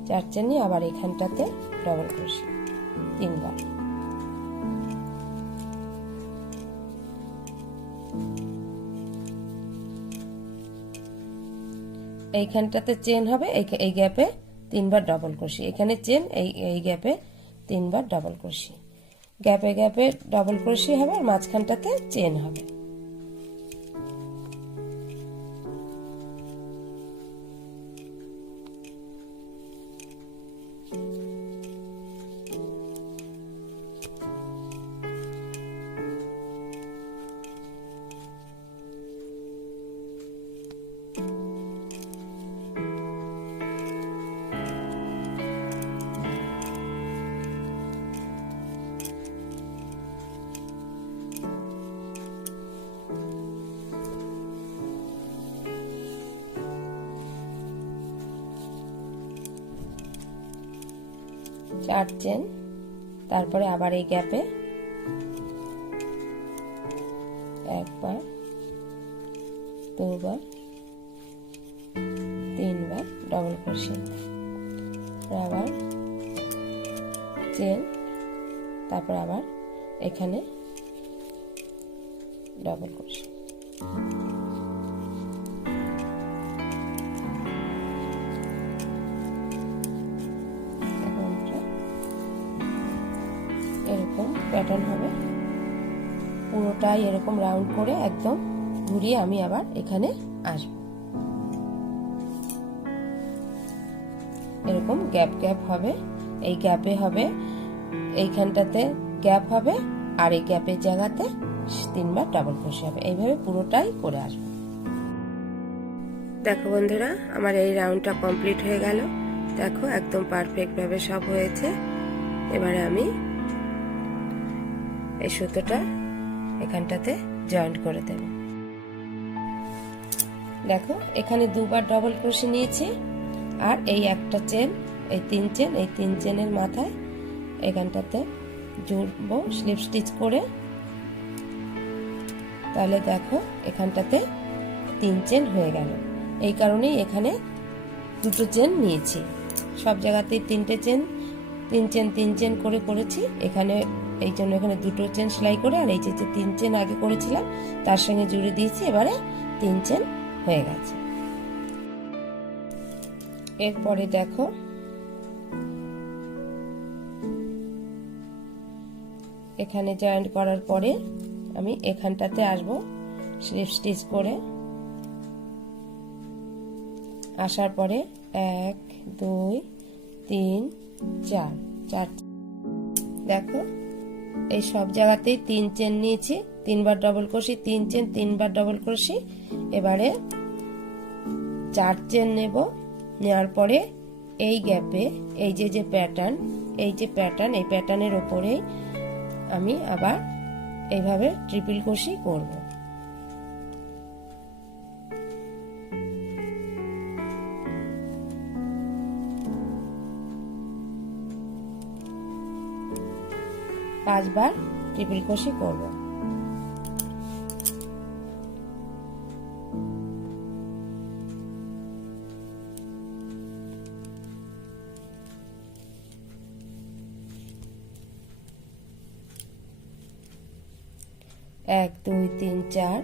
4 চেন নিয়ে আবার এখানটাতে ডবল ক্রোশে তিনবার। এইখানটাতে চেন হবে, এই গ্যাপে তিনবার ডবল ক্রোশে, এখানে চেন, এই গ্যাপে তিনবার ডবল ক্রোশে, গ্যাপে গ্যাপে ডবল ক্রোশে হবে আর মাঝখানটাতে চেন হবে। চার চেন, তারপরে আবার এই গ্যাপে একবার, দুবার, তিনবার ডবল ক্রোশে, আবার চেন, তারপর আবার এখানে ডবল ক্রোশে। এরকম প্যাটার্ন হবে পুরোটাই, এরকম রাউন্ড করে একদম ঘুরিয়ে আমি আবার এখানে আসব। এরকম গ্যাপ গ্যাপ হবে, এই গ্যাপে হবে, এইখানটাতে গ্যাপ হবে আর এই গ্যাপের জায়গাতে তিনবার ডাবল ক্রোশে হবে। এইভাবে পুরোটাই করে আসবো। দেখো বন্ধুরা, আমার এই রাউন্ডটা কমপ্লিট হয়ে গেল। দেখো একদম পারফেক্ট ভাবে সব হয়েছে। এবারে আমি এই সুতোটা এখানটাতে জয়েন্ট করে দেব। দেখো এখানে দুবার ডবল ক্রোশে নিয়েছি আর এই একটা চেন, এই তিন চেন, এই তিন চেনের মাথায় এখানটাতে জুড়বো স্লিপ স্টিচ করে। তাহলে দেখো এখানটাতে তিন চেন হয়ে গেল। এই কারণেই এখানে দুটো চেন নিয়েছি, সব জায়গাতেই তিনটে চেন, তিন চেন তিন চেন করে করেছি। এখানে এই জন্য এখানে দুটো চেন সেলাই করে আর এই যে তিন চেন আগে করেছিলাম তার সঙ্গে জুড়ে দিয়েছি। এবারে তিন চেন হয়ে গেছে। এরপরে দেখো এখানে জয়েন্ট করার পরে আমি এখানটাতে আসবো স্লিপ স্টিচ করে। আসার পরে 1 2 3 4 4 দেখো এই সব জায়গাতেই তিন চেন নিয়েছি, তিনবার ডবল ক্রোশে, তিন চেন, তিনবার ডবল ক্রোশে। এবারে চার চেন নেব। নেওয়ার পরে এই গ্যাপে এই যে প্যাটার্ন, এই যে প্যাটার্ন, এই প্যাটার্নের ওপরেই আমি আবার এইভাবে ট্রিপল ক্রোশে করব। পাঁচবার ট্রিপল ক্রোশে করব। এক দুই তিন চার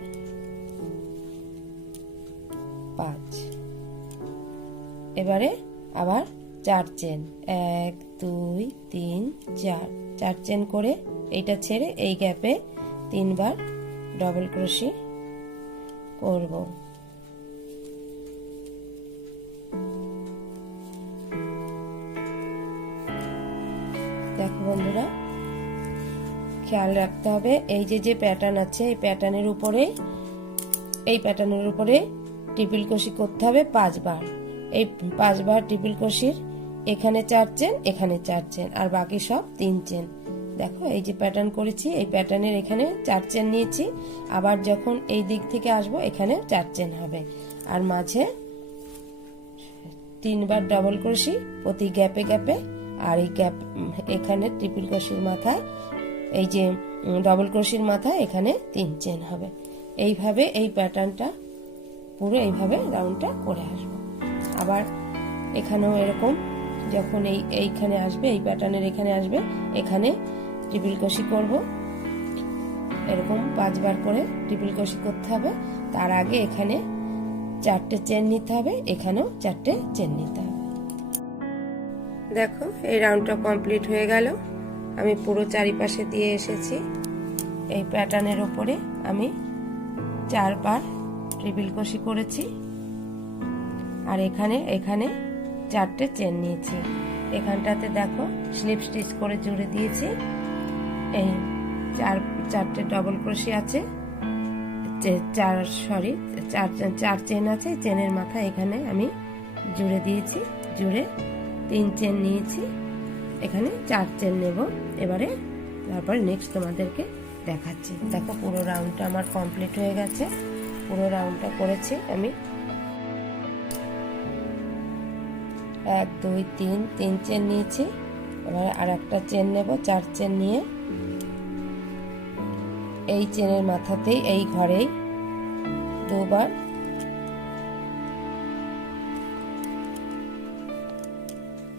পাঁচ। এবারে আবার চার চেন, 1 2 3 4, চার চেন করে এইটা ছেড়ে এই গ্যাপে তিনবার ডবল ক্রোশে করব। দেখো বন্ধুরা, খেয়াল রাখতে হবে এই যে প্যাটার্ন আছে এই প্যাটার্নের উপরে ট্রিপল ক্রোশে করতে হবে পাঁচবার। এই পাঁচবার ট্রিপল ক্রোশের এখানে চার চেন, এখানে চার চেন, আর বাকি সব তিন চেন। দেখো এই যে প্যাটার্ন করেছি এই প্যাটার্নের এখানে চার চেন নিয়েছি। আবার যখন এই দিক থেকে আসবো এখানে চার চেন হবে আর মাঝে তিনবার ডবল ক্রোশে প্রতি গ্যাপে গ্যাপে। আর এই গ্যাপ এখানে ট্রিপল ক্রোশের মাথায় এই যে ডবল ক্রোশের মাথায় এখানে 3 চেন হবে। এইভাবে এই প্যাটার্নটা পুরো এইভাবে রাউন্ডটা করে আসবো। আবার এখানেও এরকম যখন এইখানে আসবে, এই প্যাটার্নের এখানে আসবে, এখানে ট্রিপল ক্রোশি করব। এরকম 5 বার করে ট্রিপল ক্রোশি করতে হবে। তার আগে এখানে 4টে চেন নিতে হবে, এখানেও 4টে চেন নিতে হবে। দেখো এই রাউন্ডটা কমপ্লিট হয়ে গেল। আমি পুরো চারিপাশে দিয়ে এসেছি। এই প্যাটার্নের উপরে আমি 4 বার ট্রিপল ক্রোশি করেছি আর এখানে 4টে চেন নিয়েছি। এখানটাতে দেখো স্লিপ স্টিচ করে জুড়ে দিয়েছি। এই 4টে ডবল ক্রোশি আছে, 4 চেন আছে। চেনের মাথা এখানে আমি জুড়ে দিয়েছি, জুড়ে 3 চেন নিয়েছি। এখানে 4 চেন নেব। এবারে তারপর নেক্সট তোমাদেরকে দেখাচ্ছি। দেখো পুরো রাউন্ডটা আমার কমপ্লিট হয়ে গেছে। পুরো রাউন্ডটা করেছি আমি। 1 2 3 চেন নিয়েছি। এবারে আর একটা চেন নেব, 4 চেন নিয়ে এই চেনের মাথাতেই এই ঘরেই 2 বার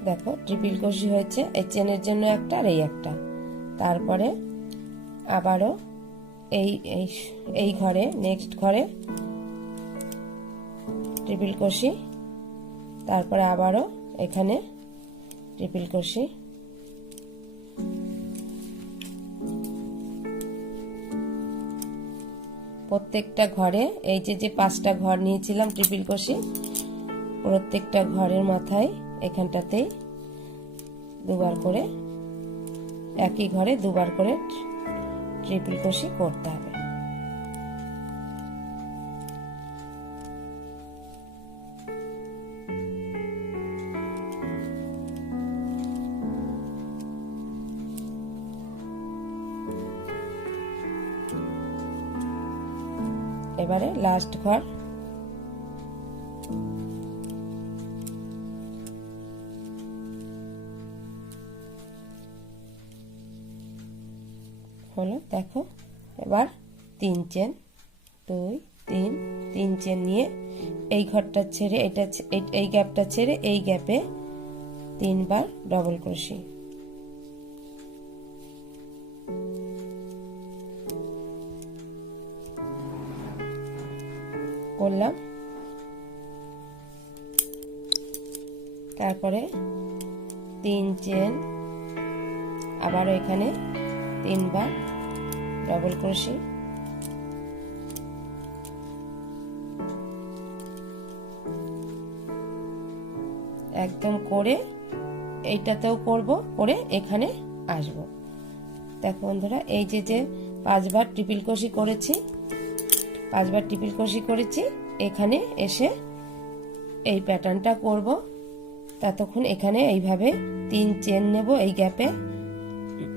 দেখো ট্রিপল ক্রোশি হয়েছে। এই চেনের জন্য একটা আর এই একটা। তারপরে আবারও এই ঘরে নেক্সট ঘরে ট্রিপল ক্রোশি, তারপরে আবারও এখানে ট্রিপল ক্রোশি। প্রত্যেকটা ঘরে এই যে 5টা ঘর নিয়েছিলাম ট্রিপল ক্রোশি, প্রত্যেকটা ঘরের মাথায় এখানটাতেই 2 বার করে, একই ঘরে 2 বার করে ট্রিপল ক্রোশি করতে হবে। এবারে লাস্ট ঘর, হলো দেখো। এবার 3 চেন, 2 3 চেন নিয়ে এই ঘরটা ছেড়ে এই গ্যাপটা ছেড়ে এই গ্যাপে 3 বার ডবল ক্রোশি করলাম। তারপরে 3 চেন, আবার এখানে 3 বার ডবল ক্রোশি, একদম করে এইটাতেও করব, করে এখানে আসব। দেখো বন্ধুরা, এই যে 5 বার ট্রিপল ক্রোশি করেছি, 5 বার ট্রিপল ক্রোশি করেছি, এখানে এসে এই প্যাটার্নটা করব। ততক্ষণ এখানে এইভাবে 3 চেন নেব, এই গ্যাপে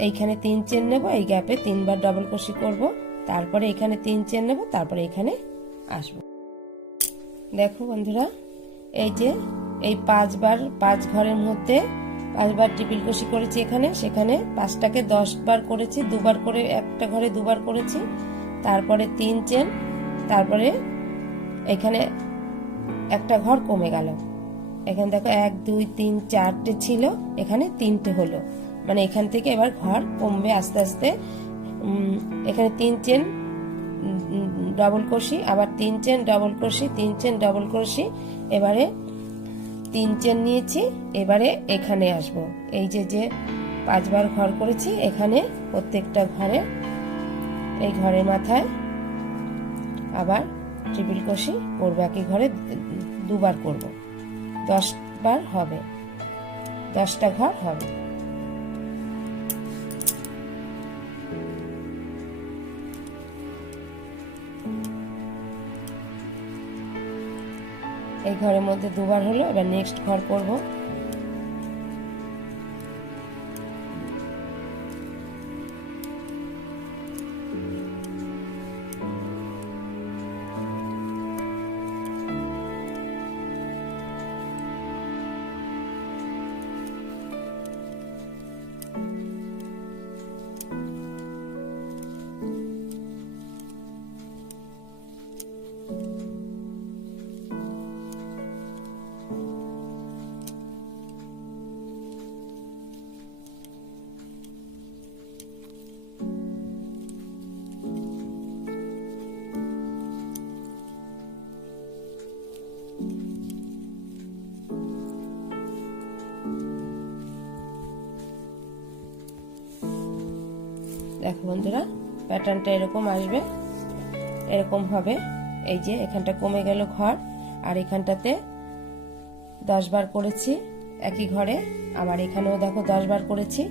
এইখানে 3 চেন নেব, এই গ্যাপে 3 বার ডবল ক্রোশি করব, তারপরে এখানে 3 চেন নেব, তারপরে এখানে আসব। দেখো বন্ধুরা, এই যে এই 5 বার 5 ঘরের মধ্যে 5 বার ট্রিপল ক্রোশি করেছি এখানে, সেখানে 5টাকে 10 বার করেছি, 2 বার করে একটা ঘরে 2 বার করেছি, তারপরে 3 চেন, তারপরে এখানে একটা ঘর কমে গেল। এখানে দেখো 1 2 3 4টে ছিল, এখানে 3টে হলো, মানে এখান থেকে এবার ঘর কমবে আস্তে আস্তে। এখানে 3 চেন ডবল ক্রোশি, আবার 3 chain double crochet, 3 chain double crochet. এবারে 3 চেন নিয়েছি, এবারে এখানে আসব। এই যে 5 বার ঘর করেছি, এখানে প্রত্যেকটা ঘরে এই ঘরের মাথায় আবার ট্রিপল ক্রোশি করব। একই ঘরে 2 বার করব, 10 বার হবে, 10টা ঘর হবে। এই ঘরের মধ্যে 2 বার হলো। এবার নেক্সট ঘর করব। দেখো বন্ধুরা, প্যাটার্নটা এরকম আসবে, এরকম হবে। এই যে এখানটা কমে গেল ঘর, আর এখানটাতে 10 বার করেছি একই ঘরে, আবার এখানেও দেখো 10 বার করেছি,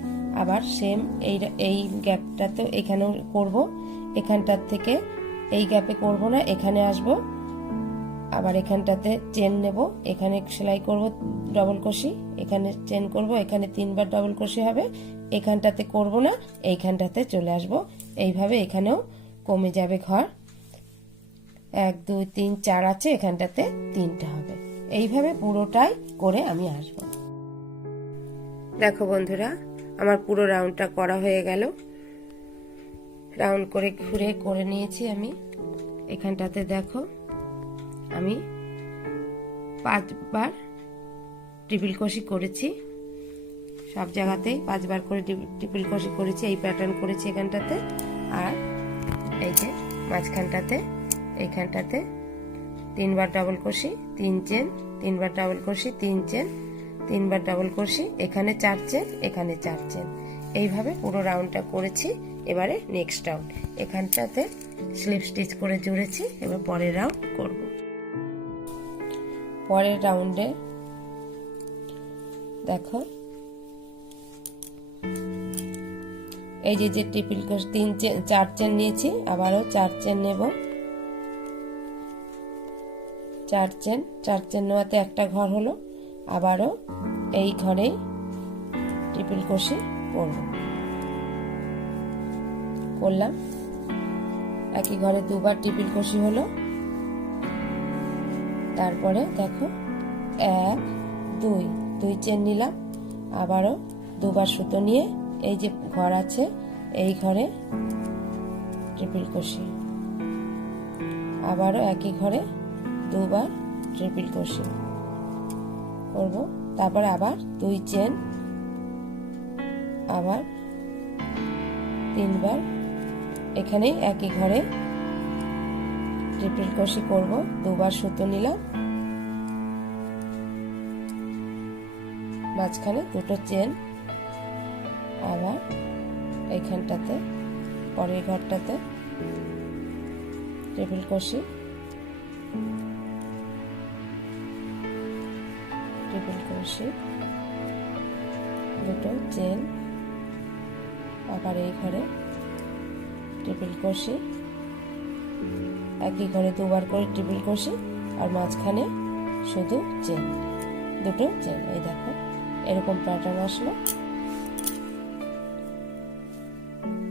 আবার সেম এই গ্যাপটাতে এখানেও করব। এখানটার থেকে এই গ্যাপে করব না, এখানে আসব, আবার এখানটাতে চেন নেব, এখানে সেলাই করব ডবল ক্রোশি, এখানে চেন করব, এখানে 3 বার ডবল ক্রোশি হবে, এখানটাতে করব না, এইখানটাতে চলে আসব। এইভাবে এখানেও কমে যাবে ঘর, 1 2 3 4 আছে, এখানটাতে 3টা হবে। এইভাবে পুরোটাই করে আমি আসব। দেখো বন্ধুরা, আমার পুরো রাউন্ডটা করা হয়ে গেল, রাউন্ড করে ঘুরে করে নিয়েছি আমি। এখানটাতে দেখো আমি 5 বার ট্রিপল ক্রোশি করেছি, সব জায়গাতেই 5 বার করে ট্রিপল ক্রোশি করেছি, এই প্যাটার্ন করেছি এখানটাতে। আর এই যে মাঝখানটাতে এইখানটাতে 3 বার ডাবল ক্রোশি, 3 চেন, 3 বার ডাবল ক্রোশি, 3 চেন, 3 বার ডাবল ক্রোশি, এখানে 4 চেন, এখানে 4 চেন, এইভাবে পুরো রাউন্ডটা করেছি। এবারে নেক্সট রাউন্ড, এখানটাতে স্লিপ স্টিচ করে জুড়েছি, এবার পরের রাউন্ড করব। পরের রাউন্ডে দেখো এই যে ট্রিপল ক্রোশি 3 চেন 4 চেন নিয়েছি, আবারও 4 চেন নেব, 4 চেন নেওয়াতে একটা ঘর হলো, আবারও এই ঘরেই ট্রিপল ক্রোশি করলাম, একই ঘরে 2 বার ট্রিপল ক্রোশি হলো। তারপরে দেখো 1 2 চেন নিলাম, আবারও 2 বার সুতো নিয়ে এই যে ঘর আছে এই ঘরে ট্রিপল ক্রোশি, আবারও একই ঘরে 2 বার ট্রিপল ক্রোশি করব। তারপর আবার 2 চেন, আবার 3 বার এখানেই একই ঘরে ট্রিপল ক্রোশি করব, 2 বার সুতো নিলাম, মাঝখানে 2টো চেন, আবার এইখানটাতে পরের ঘরটাতে ট্রিপল ক্রোশি, ট্রিপল ক্রোশি, 2টো চেন, আবার এই ঘরে ট্রিপল ক্রোশি, একই ঘরে 2 বার করে ট্রিপল ক্রোশি, আর মাঝখানে শুধু চেন, 2টো চেন। এই দেখো এরকম প্যাটার্ন আসলো।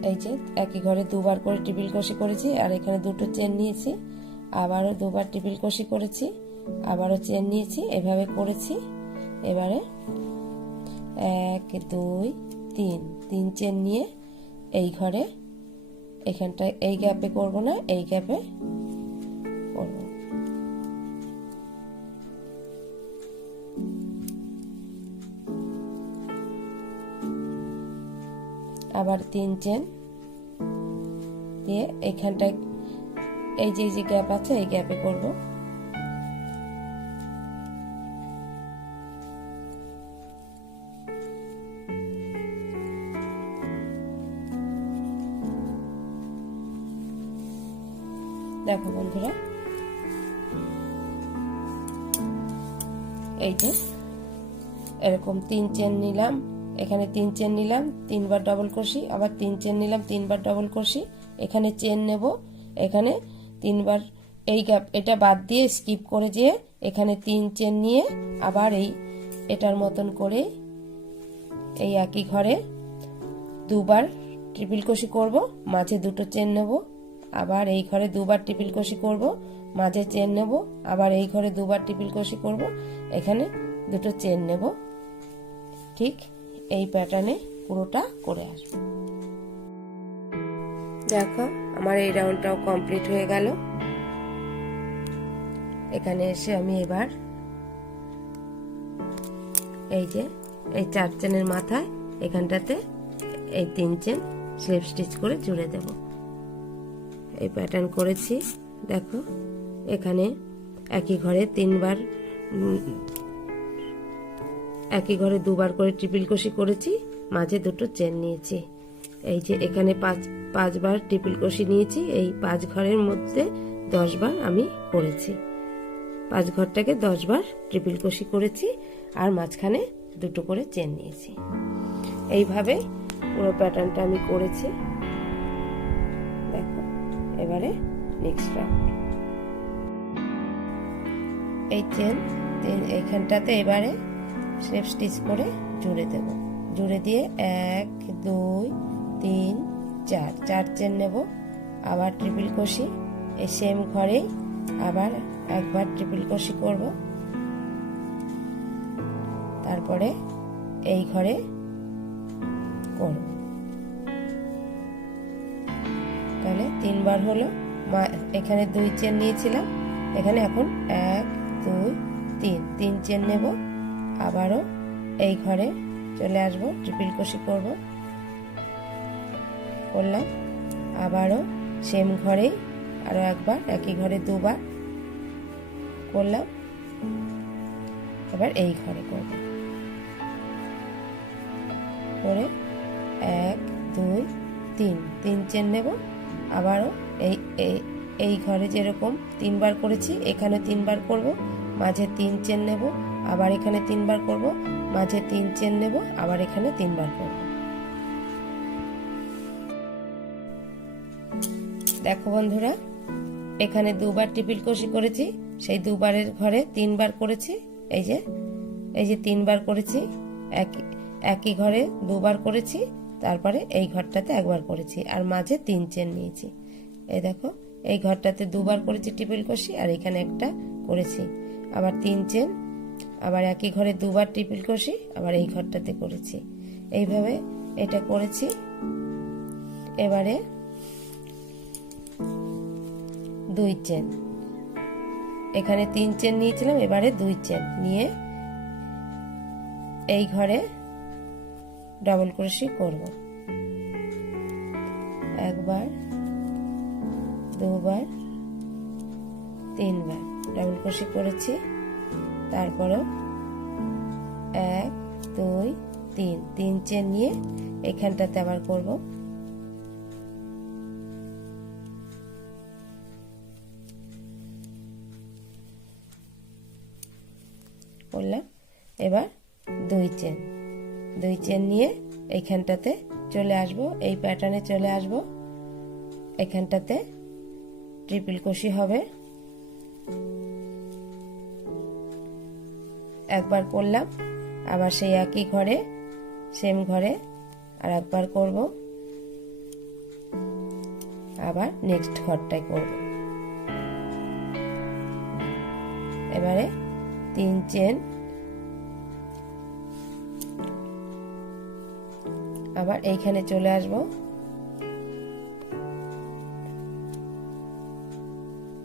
এই যে একই ঘরে 2 বার করে ট্রিপল ক্রোশি করেছি, আর এখানে 2টো চেন নিয়েছি, আবারও 2 বার ট্রিপল ক্রোশি করেছি, আবারও চেন নিয়েছি, এভাবে করেছি। এবারে 1 2 3 চেন নিয়ে এই ঘরে, এখানটা এই গ্যাপে করব না, এই গ্যাপে করব। আবার 3 চেন দিয়ে এখানটায় এই যে গ্যাপ আছে এই গ্যাপে করব। দেখো বন্ধুরা, এই যে এরকম 3 চেন নিলাম, এখানে 3 চেন নিলাম, 3 বার ডবল ক্রোশি, আবার 3 চেন নিলাম, 3 বার ডবল ক্রোশি, এখানে চেন নেব, এখানে 3 বার এই গ্যাপ এটা বাদ দিয়ে স্কিপ করে যেয়ে এখানে 3 চেন নিয়ে আবার এটার মতন করে এই একই ঘরে 2 বার ট্রিপল ক্রোশি করব, মাঝে 2টো চেন নেব, আবার এই ঘরে 2 বার ট্রিপল ক্রোশি করব, মাঝে চেন নেব, আবার এই ঘরে 2 বার ট্রিপল ক্রোশি করব, এখানে 2টো চেন নেব। ঠিক এই প্যাটার্নে পুরোটা করে আসব। দেখো আমার এই রাউন্ডটাও কমপ্লিট হয়ে গেল। এখানে এসে আমি এবার এই যে এই 4 চেনের মাথায় এখানটাতে এই 3 চেন স্লিপ স্টিচ করে জুড়ে দেব। এই প্যাটার্ন করেছি। দেখো এখানে একই ঘরে 3 বার, একই ঘরে 2 বার করে ট্রিপল ক্রোশি করেছি, মাঝে 2টো চেন নিয়েছি, এই যে এখানে পাঁচবার ট্রিপল ক্রোশি নিয়েছি, এই 5 ঘরের মধ্যে 10 বার আমি করেছি। 5 ঘরটাকে 10 বার ট্রিপল ক্রোশি করেছি আর মাঝখানে 2টো করে চেন নিয়েছি। এইভাবে পুরো প্যাটার্নটা আমি করেছি। দেখো এবারে নেক্সট রাউন্ড। এই চেন এইখানটাতে এবারে স্লিপ স্টিচ করে জুড়ে দেব। জুড়ে দিয়ে 1 2 3 4 চেন নেব, আবার ট্রিপল ক্রোশি এই সেম ঘরেই আবার একবার ট্রিপল ক্রোশি করব, তারপরে এই ঘরে করব। তাহলে 3 বার হলো। এখানে 2 চেন নিয়েছিলাম, এখানে এখন 1 2 3 চেন নেব, আবারও এই ঘরে চলে আসবো, ট্রিপল ক্রোশি করব, করলাম, আবারও সেম ঘরেই আরো একবার, একই ঘরে 2 বার করলাম, এবার এই ঘরে করব, করে 1 2 3 চেন নেব, আবারও এই ঘরে যেরকম 3 বার করেছি এখানে 3 বার করব, মাঝে 3 চেন নেব, আবার এখানে 3 বার করব, মাঝে 3 চেন নেব, আবার এখানে 3 বার করব। দেখো বন্ধুরা, এখানে 2 বার ট্রিপল ক্রোশি করেছি, সেই 2 বারের ঘরে 3 বার করেছি। এই যে 3 বার করেছি, একই ঘরে 2 বার করেছি, তারপরে এই ঘরটাতে একবার করেছি আর মাঝে 3 চেন নিয়েছি। এই দেখো এই ঘরটাতে 2 বার করেছি ট্রিপল ক্রোশি আর এখানে একটা করেছি, আবার 3 চেন, আবার একই ঘরে 2 বার ট্রিপল ক্রোশি, আবার এই ঘরটাতে করেছি। এইভাবে এটা করেছি। এবারে 2 চেন, এখানে 3 চেন নিয়েছিলাম, এবারে 2 চেন নিয়ে এই ঘরে ডাবল ক্রোশি করব, একবার 2 বার 3 বার ডাবল ক্রোশি করেছি, তারপরেও 1 2 3 চেন নিয়ে এখানটাতে আবার করব, করলাম, এবার 2 চেন নিয়ে এইখানটাতে চলে আসব, এই প্যাটার্নে চলে আসব, এখানটাতে ট্রিপল ক্রোশি হবে, একবার করলাম, আবার সেই একই ঘরে সেম ঘরে আর একবার করব, আবার নেক্সট ঘরটায় করব। এবারে 3 চেন, আবার এইখানে চলে আসব,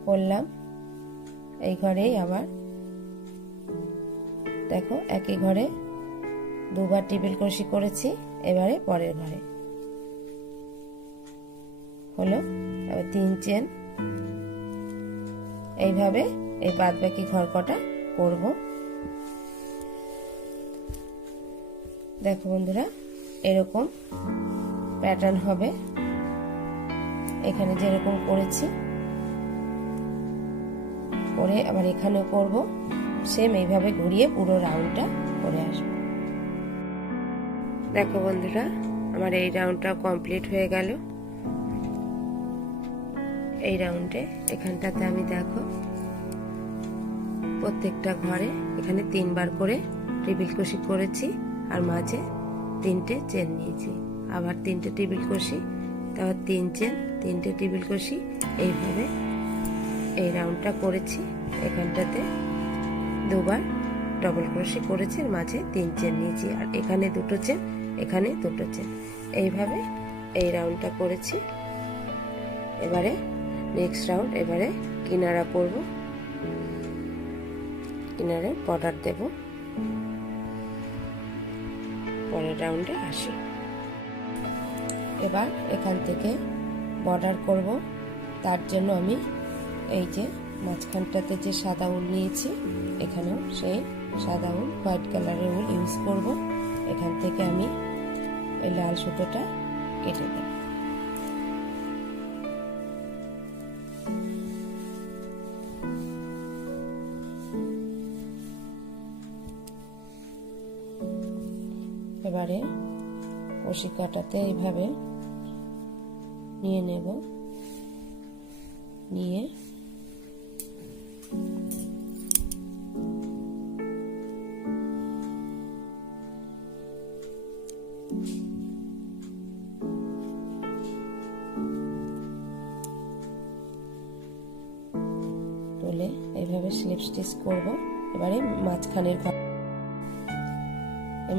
করলাম, এই ঘরেই আবার দেখো একই ঘরে 2 বার ট্রিপল ক্রোশি করেছি, এবারে পরের ঘরে হলো, আবার 3 চেন। এইভাবে এই বাদ বাকি ঘর কটা করব। দেখো বন্ধুরা, এরকম প্যাটার্ন হবে, এখানে যেরকম করেছি করে আবার এখানেও করব, সেম এইভাবে ঘুরিয়ে পুরো রাউন্ডটা করে আসবো। দেখো বন্ধুরা, আমার এই রাউন্ডটা কমপ্লিট হয়ে গেল। এই রাউন্ডে এখানটাতে আমি দেখো প্রত্যেকটা ঘরে এখানে 3 বার করে ট্রিপল ক্রোশি করেছি আর মাঝে 3টে চেন নিয়েছি, আবার 3টে ট্রিপল ক্রোশি, তারপর 3 চেন, 3টে ট্রিপল ক্রোশি, এইভাবে এই রাউন্ডটা করেছি। এখানটাতে 2 বার ডবল ক্রোশি করেছি, মাঝে 3 চেন নিয়েছি, আর এখানে 2টো চেন, এখানে 2টো চেন, এইভাবে এই রাউন্ডটা করেছি। এবারে নেক্সট রাউন্ড, এবারে কিনারা করব, কিনারে বর্ডার দেব। পরের রাউন্ডে আসি। এবার এখান থেকে বর্ডার করব, তার জন্য আমি এই যে মাঝখানটাতে যে সাদা উল নিয়েছি, এখানেও সেই সাদা উল, হোয়াইট কালারের উল ইউজ করব। এখান থেকে আমি এই লাল সুতোটা কেটে দেব। এবারে কষি কাটাতে এইভাবে নিয়ে নেব, নিয়ে তুলে এইভাবে স্লিপ স্টিচ করব। এবারে মাঝখানের ঘর,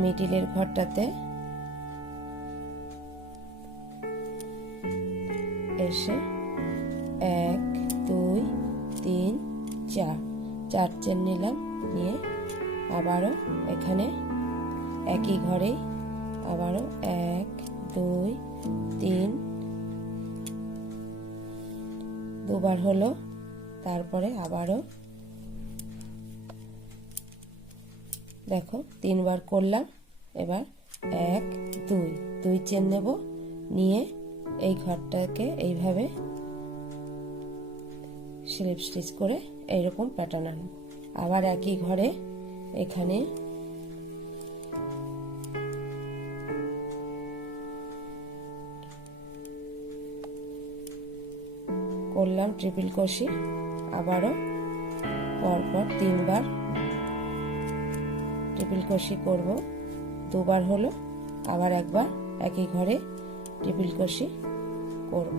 মিডিলের ঘরটাতে এসে 1 2 3 4 4 চেন নিলাম, নিয়ে আবারও এখানে একই ঘরে আবারও 1 2 3 দুবার হলো। তারপরে আবারও দেখো 3 বার করলাম। এবার 1 2 2 চেন নেব, নিয়ে এই ঘরটাকে এইভাবে স্লিপ স্টিচ করে এইরকম প্যাটার্ন আনবো। আবার একই ঘরে এখানে করলাম ট্রিপল ক্রোশি, আবারও পরপর 3 বার ট্রিপল ক্রোশি করব। 2 বার হলো, আবার একবার একই ঘরে ট্রিপল ক্রোশি করব।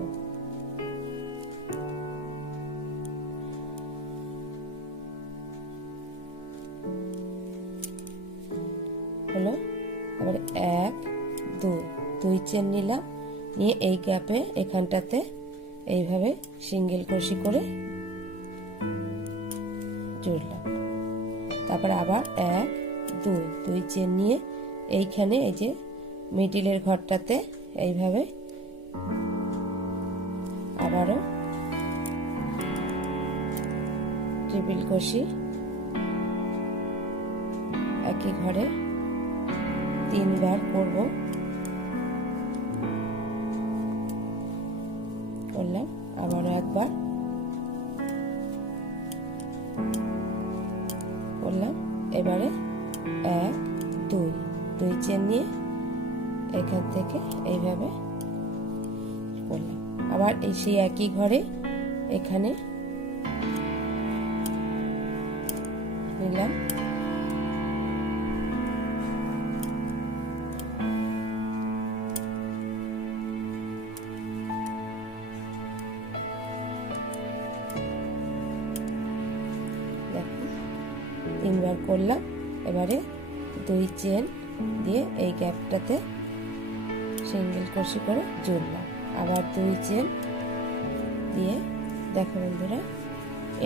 হলো, আবার 1 2 2 চেন নিলাম, নিয়ে এই গ্যাপে এখানটাতে এইভাবে সিঙ্গেল ক্রোশি করে জুড়লাম। তারপর আবার 1 2 2 চেন নিয়ে এইখানে এই যে মিডিলের ঘরটাতে এইভাবে আবারও ট্রিপল ক্রোশি একই ঘরে 3 বার করব। করলাম, আবারও একবার করলাম। এবারে 1 2 2 চেন নিয়ে এখান থেকে এইভাবে করলাম। আবার এই সেই একই ঘরে এখানে নিলাম, দেখুন 3 বার করলাম। এবারে 2 চেন দিয়ে এই গ্যাপটাতে সিঙ্গেল ক্রোশি করে জুড়লাম। আবার 2 চেন দিয়ে দেখো বন্ধুরা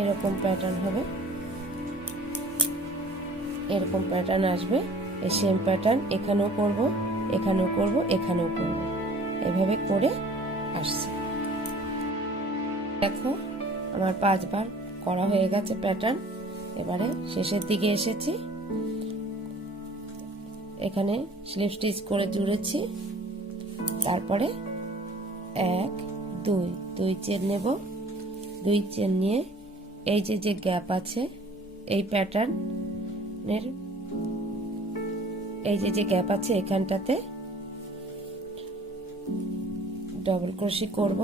এরকম প্যাটার্ন হবে, এরকম প্যাটার্ন আসবে। এই সেম প্যাটার্ন এখানেও করব, এখানেও করব, এখানেও করব, এভাবে করে আসছে। দেখো আমার 5 বার করা হয়ে গেছে প্যাটার্ন। এবারে শেষের দিকে এসেছি, এখানে স্লিপ স্টিচ করে জুড়েছি। তারপরে 1 2 2 চেন নেব, 2 চেন নিয়ে এই যে গ্যাপ আছে এই প্যাটার্নের এই যে গ্যাপ আছে এখানটাতে ডবল ক্রোশি করব।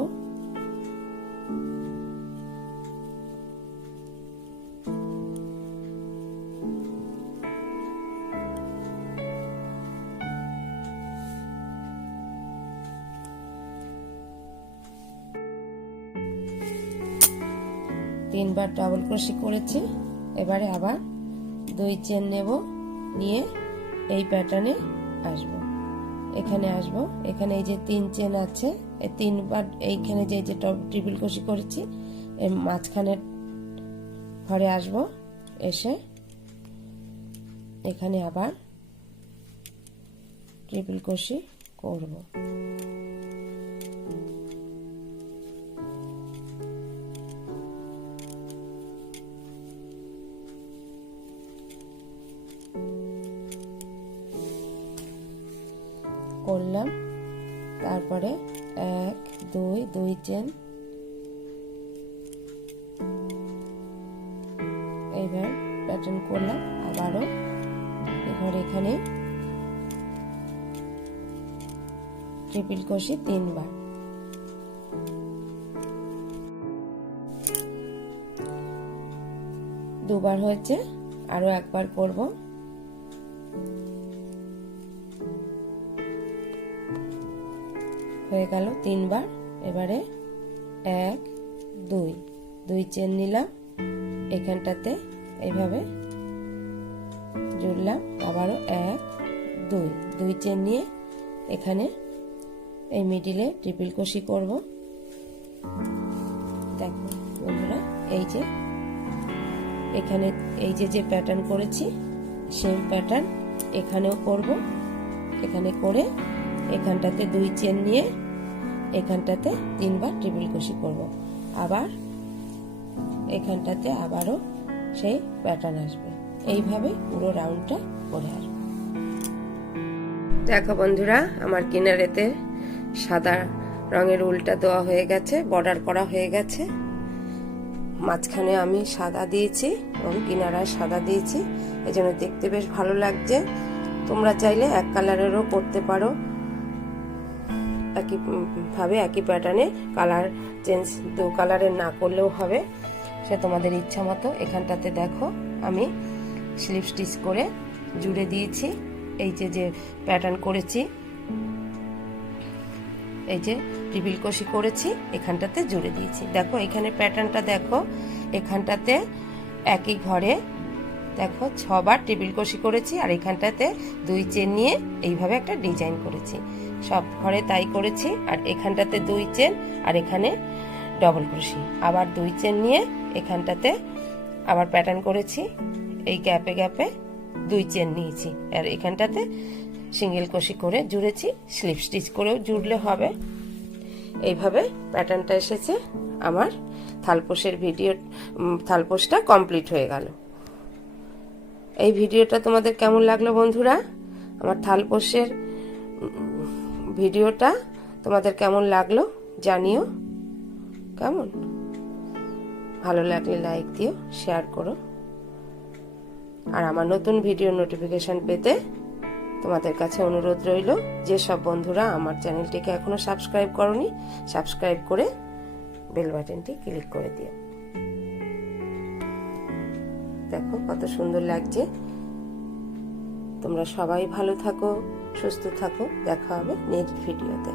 তিনবার ডাবল ক্রোশি করেছি। এবারে আবার 2 চেন নেব, নিয়ে এই প্যাটার্নে আসব, এখানে আসব। এখানে এই যে 3 চেন আছে, এই 3 বার এইখানে যে ট্রিপল ক্রোশি করেছি এর মাঝখানে ঘরে আসব, এসে এখানে আবার ট্রিপল ক্রোশি করব। করলাম, তারপর তারপরে 1 2 চেন, এইবার প্যাটার্ন করলাম আবারও। এবার এখানে ট্রিপল ক্রোশে 3 বার, দুবার হয়েছে, আরো একবার করব। হয়ে গেল 3 বার। এবারে 1 2 চেন নিলাম, এখানটাতে এইভাবে জুড়লাম, আবারও 1 2 চেন নিয়ে এখানে এই মিডিলে ট্রিপল ক্রোশি করব। দেখো বন্ধুরা, এই যে এখানে এই যে প্যাটার্ন করেছি সেম প্যাটার্ন এখানেও করব। এখানে করে এখানটাতে 2 চেন নিয়ে এখানটাতে 3 বার ট্রিপল ক্রোশি করব। আবার এখানটাতে আবারও সেই প্যাটার্ন আসবে। এইভাবে পুরো রাউন্ডটা করে আসবে। দেখো বন্ধুরা, আমার কিনারেতে সাদা রঙের উলটা দেওয়া হয়ে গেছে, বর্ডার করা হয়ে গেছে। মাঝখানে আমি সাদা দিয়েছি এবং কিনারায় সাদা দিয়েছি, এজন্য দেখতে বেশ ভালো লাগছে। তোমরা চাইলে এক কালারেরও করতে পারো, একই ভাবে একই প্যাটার্নে কালার চেঞ্জ 2 কালারের না করলেও হবে, সে তোমাদের ইচ্ছা মতো। এখানটাতে দেখো আমি স্লিপ স্টিচ করে জুড়ে দিয়েছি। এই যে প্যাটার্ন করেছি, এই যে ট্রিপল ক্রোশি করেছি, এখানটাতে জুড়ে দিয়েছি। দেখো এখানে প্যাটার্নটা দেখো, এখানটাতে একই ঘরে দেখো 6 বার ট্রিপল ক্রোশি করেছি, আর এখানটাতে 2 চেন নিয়ে এইভাবে একটা ডিজাইন করেছি। সব ঘরে তাই করেছি। আর এখানটাতে 2 চেন, আর এখানে ডবল ক্রোশি, আবার 2 চেন নিয়ে এখানটাতে আবার প্যাটার্ন করেছি। এই গ্যাপে গ্যাপে 2 চেন নিয়েছি, আর এখানটাতে সিঙ্গেল ক্রোশি করে জুড়েছি। স্লিপ স্টিচ করেও জুড়লে হবে। এইভাবে প্যাটার্নটা এসেছে। আমার থালপোষটা কমপ্লিট হয়ে গেল। এই ভিডিওটা তোমাদের কেমন লাগলো বন্ধুরা? আমার থালপোষের ভিডিওটা তোমাদের কেমন লাগলো জানিও। কেমন ভালো লাগলে লাইক দিও, শেয়ার করো। আর আমার নতুন ভিডিও নোটিফিকেশন পেতে তোমাদের কাছে অনুরোধ রইল, যে সব বন্ধুরা আমার চ্যানেলটিকে এখনো সাবস্ক্রাইব করোনি, সাবস্ক্রাইব করে বেল বাটনটি ক্লিক করে দিও। দেখো কত সুন্দর লাগছে। তোমরা সবাই ভালো থাকো, সুস্থ থাকো। দেখা হবে নেক্সট ভিডিওতে।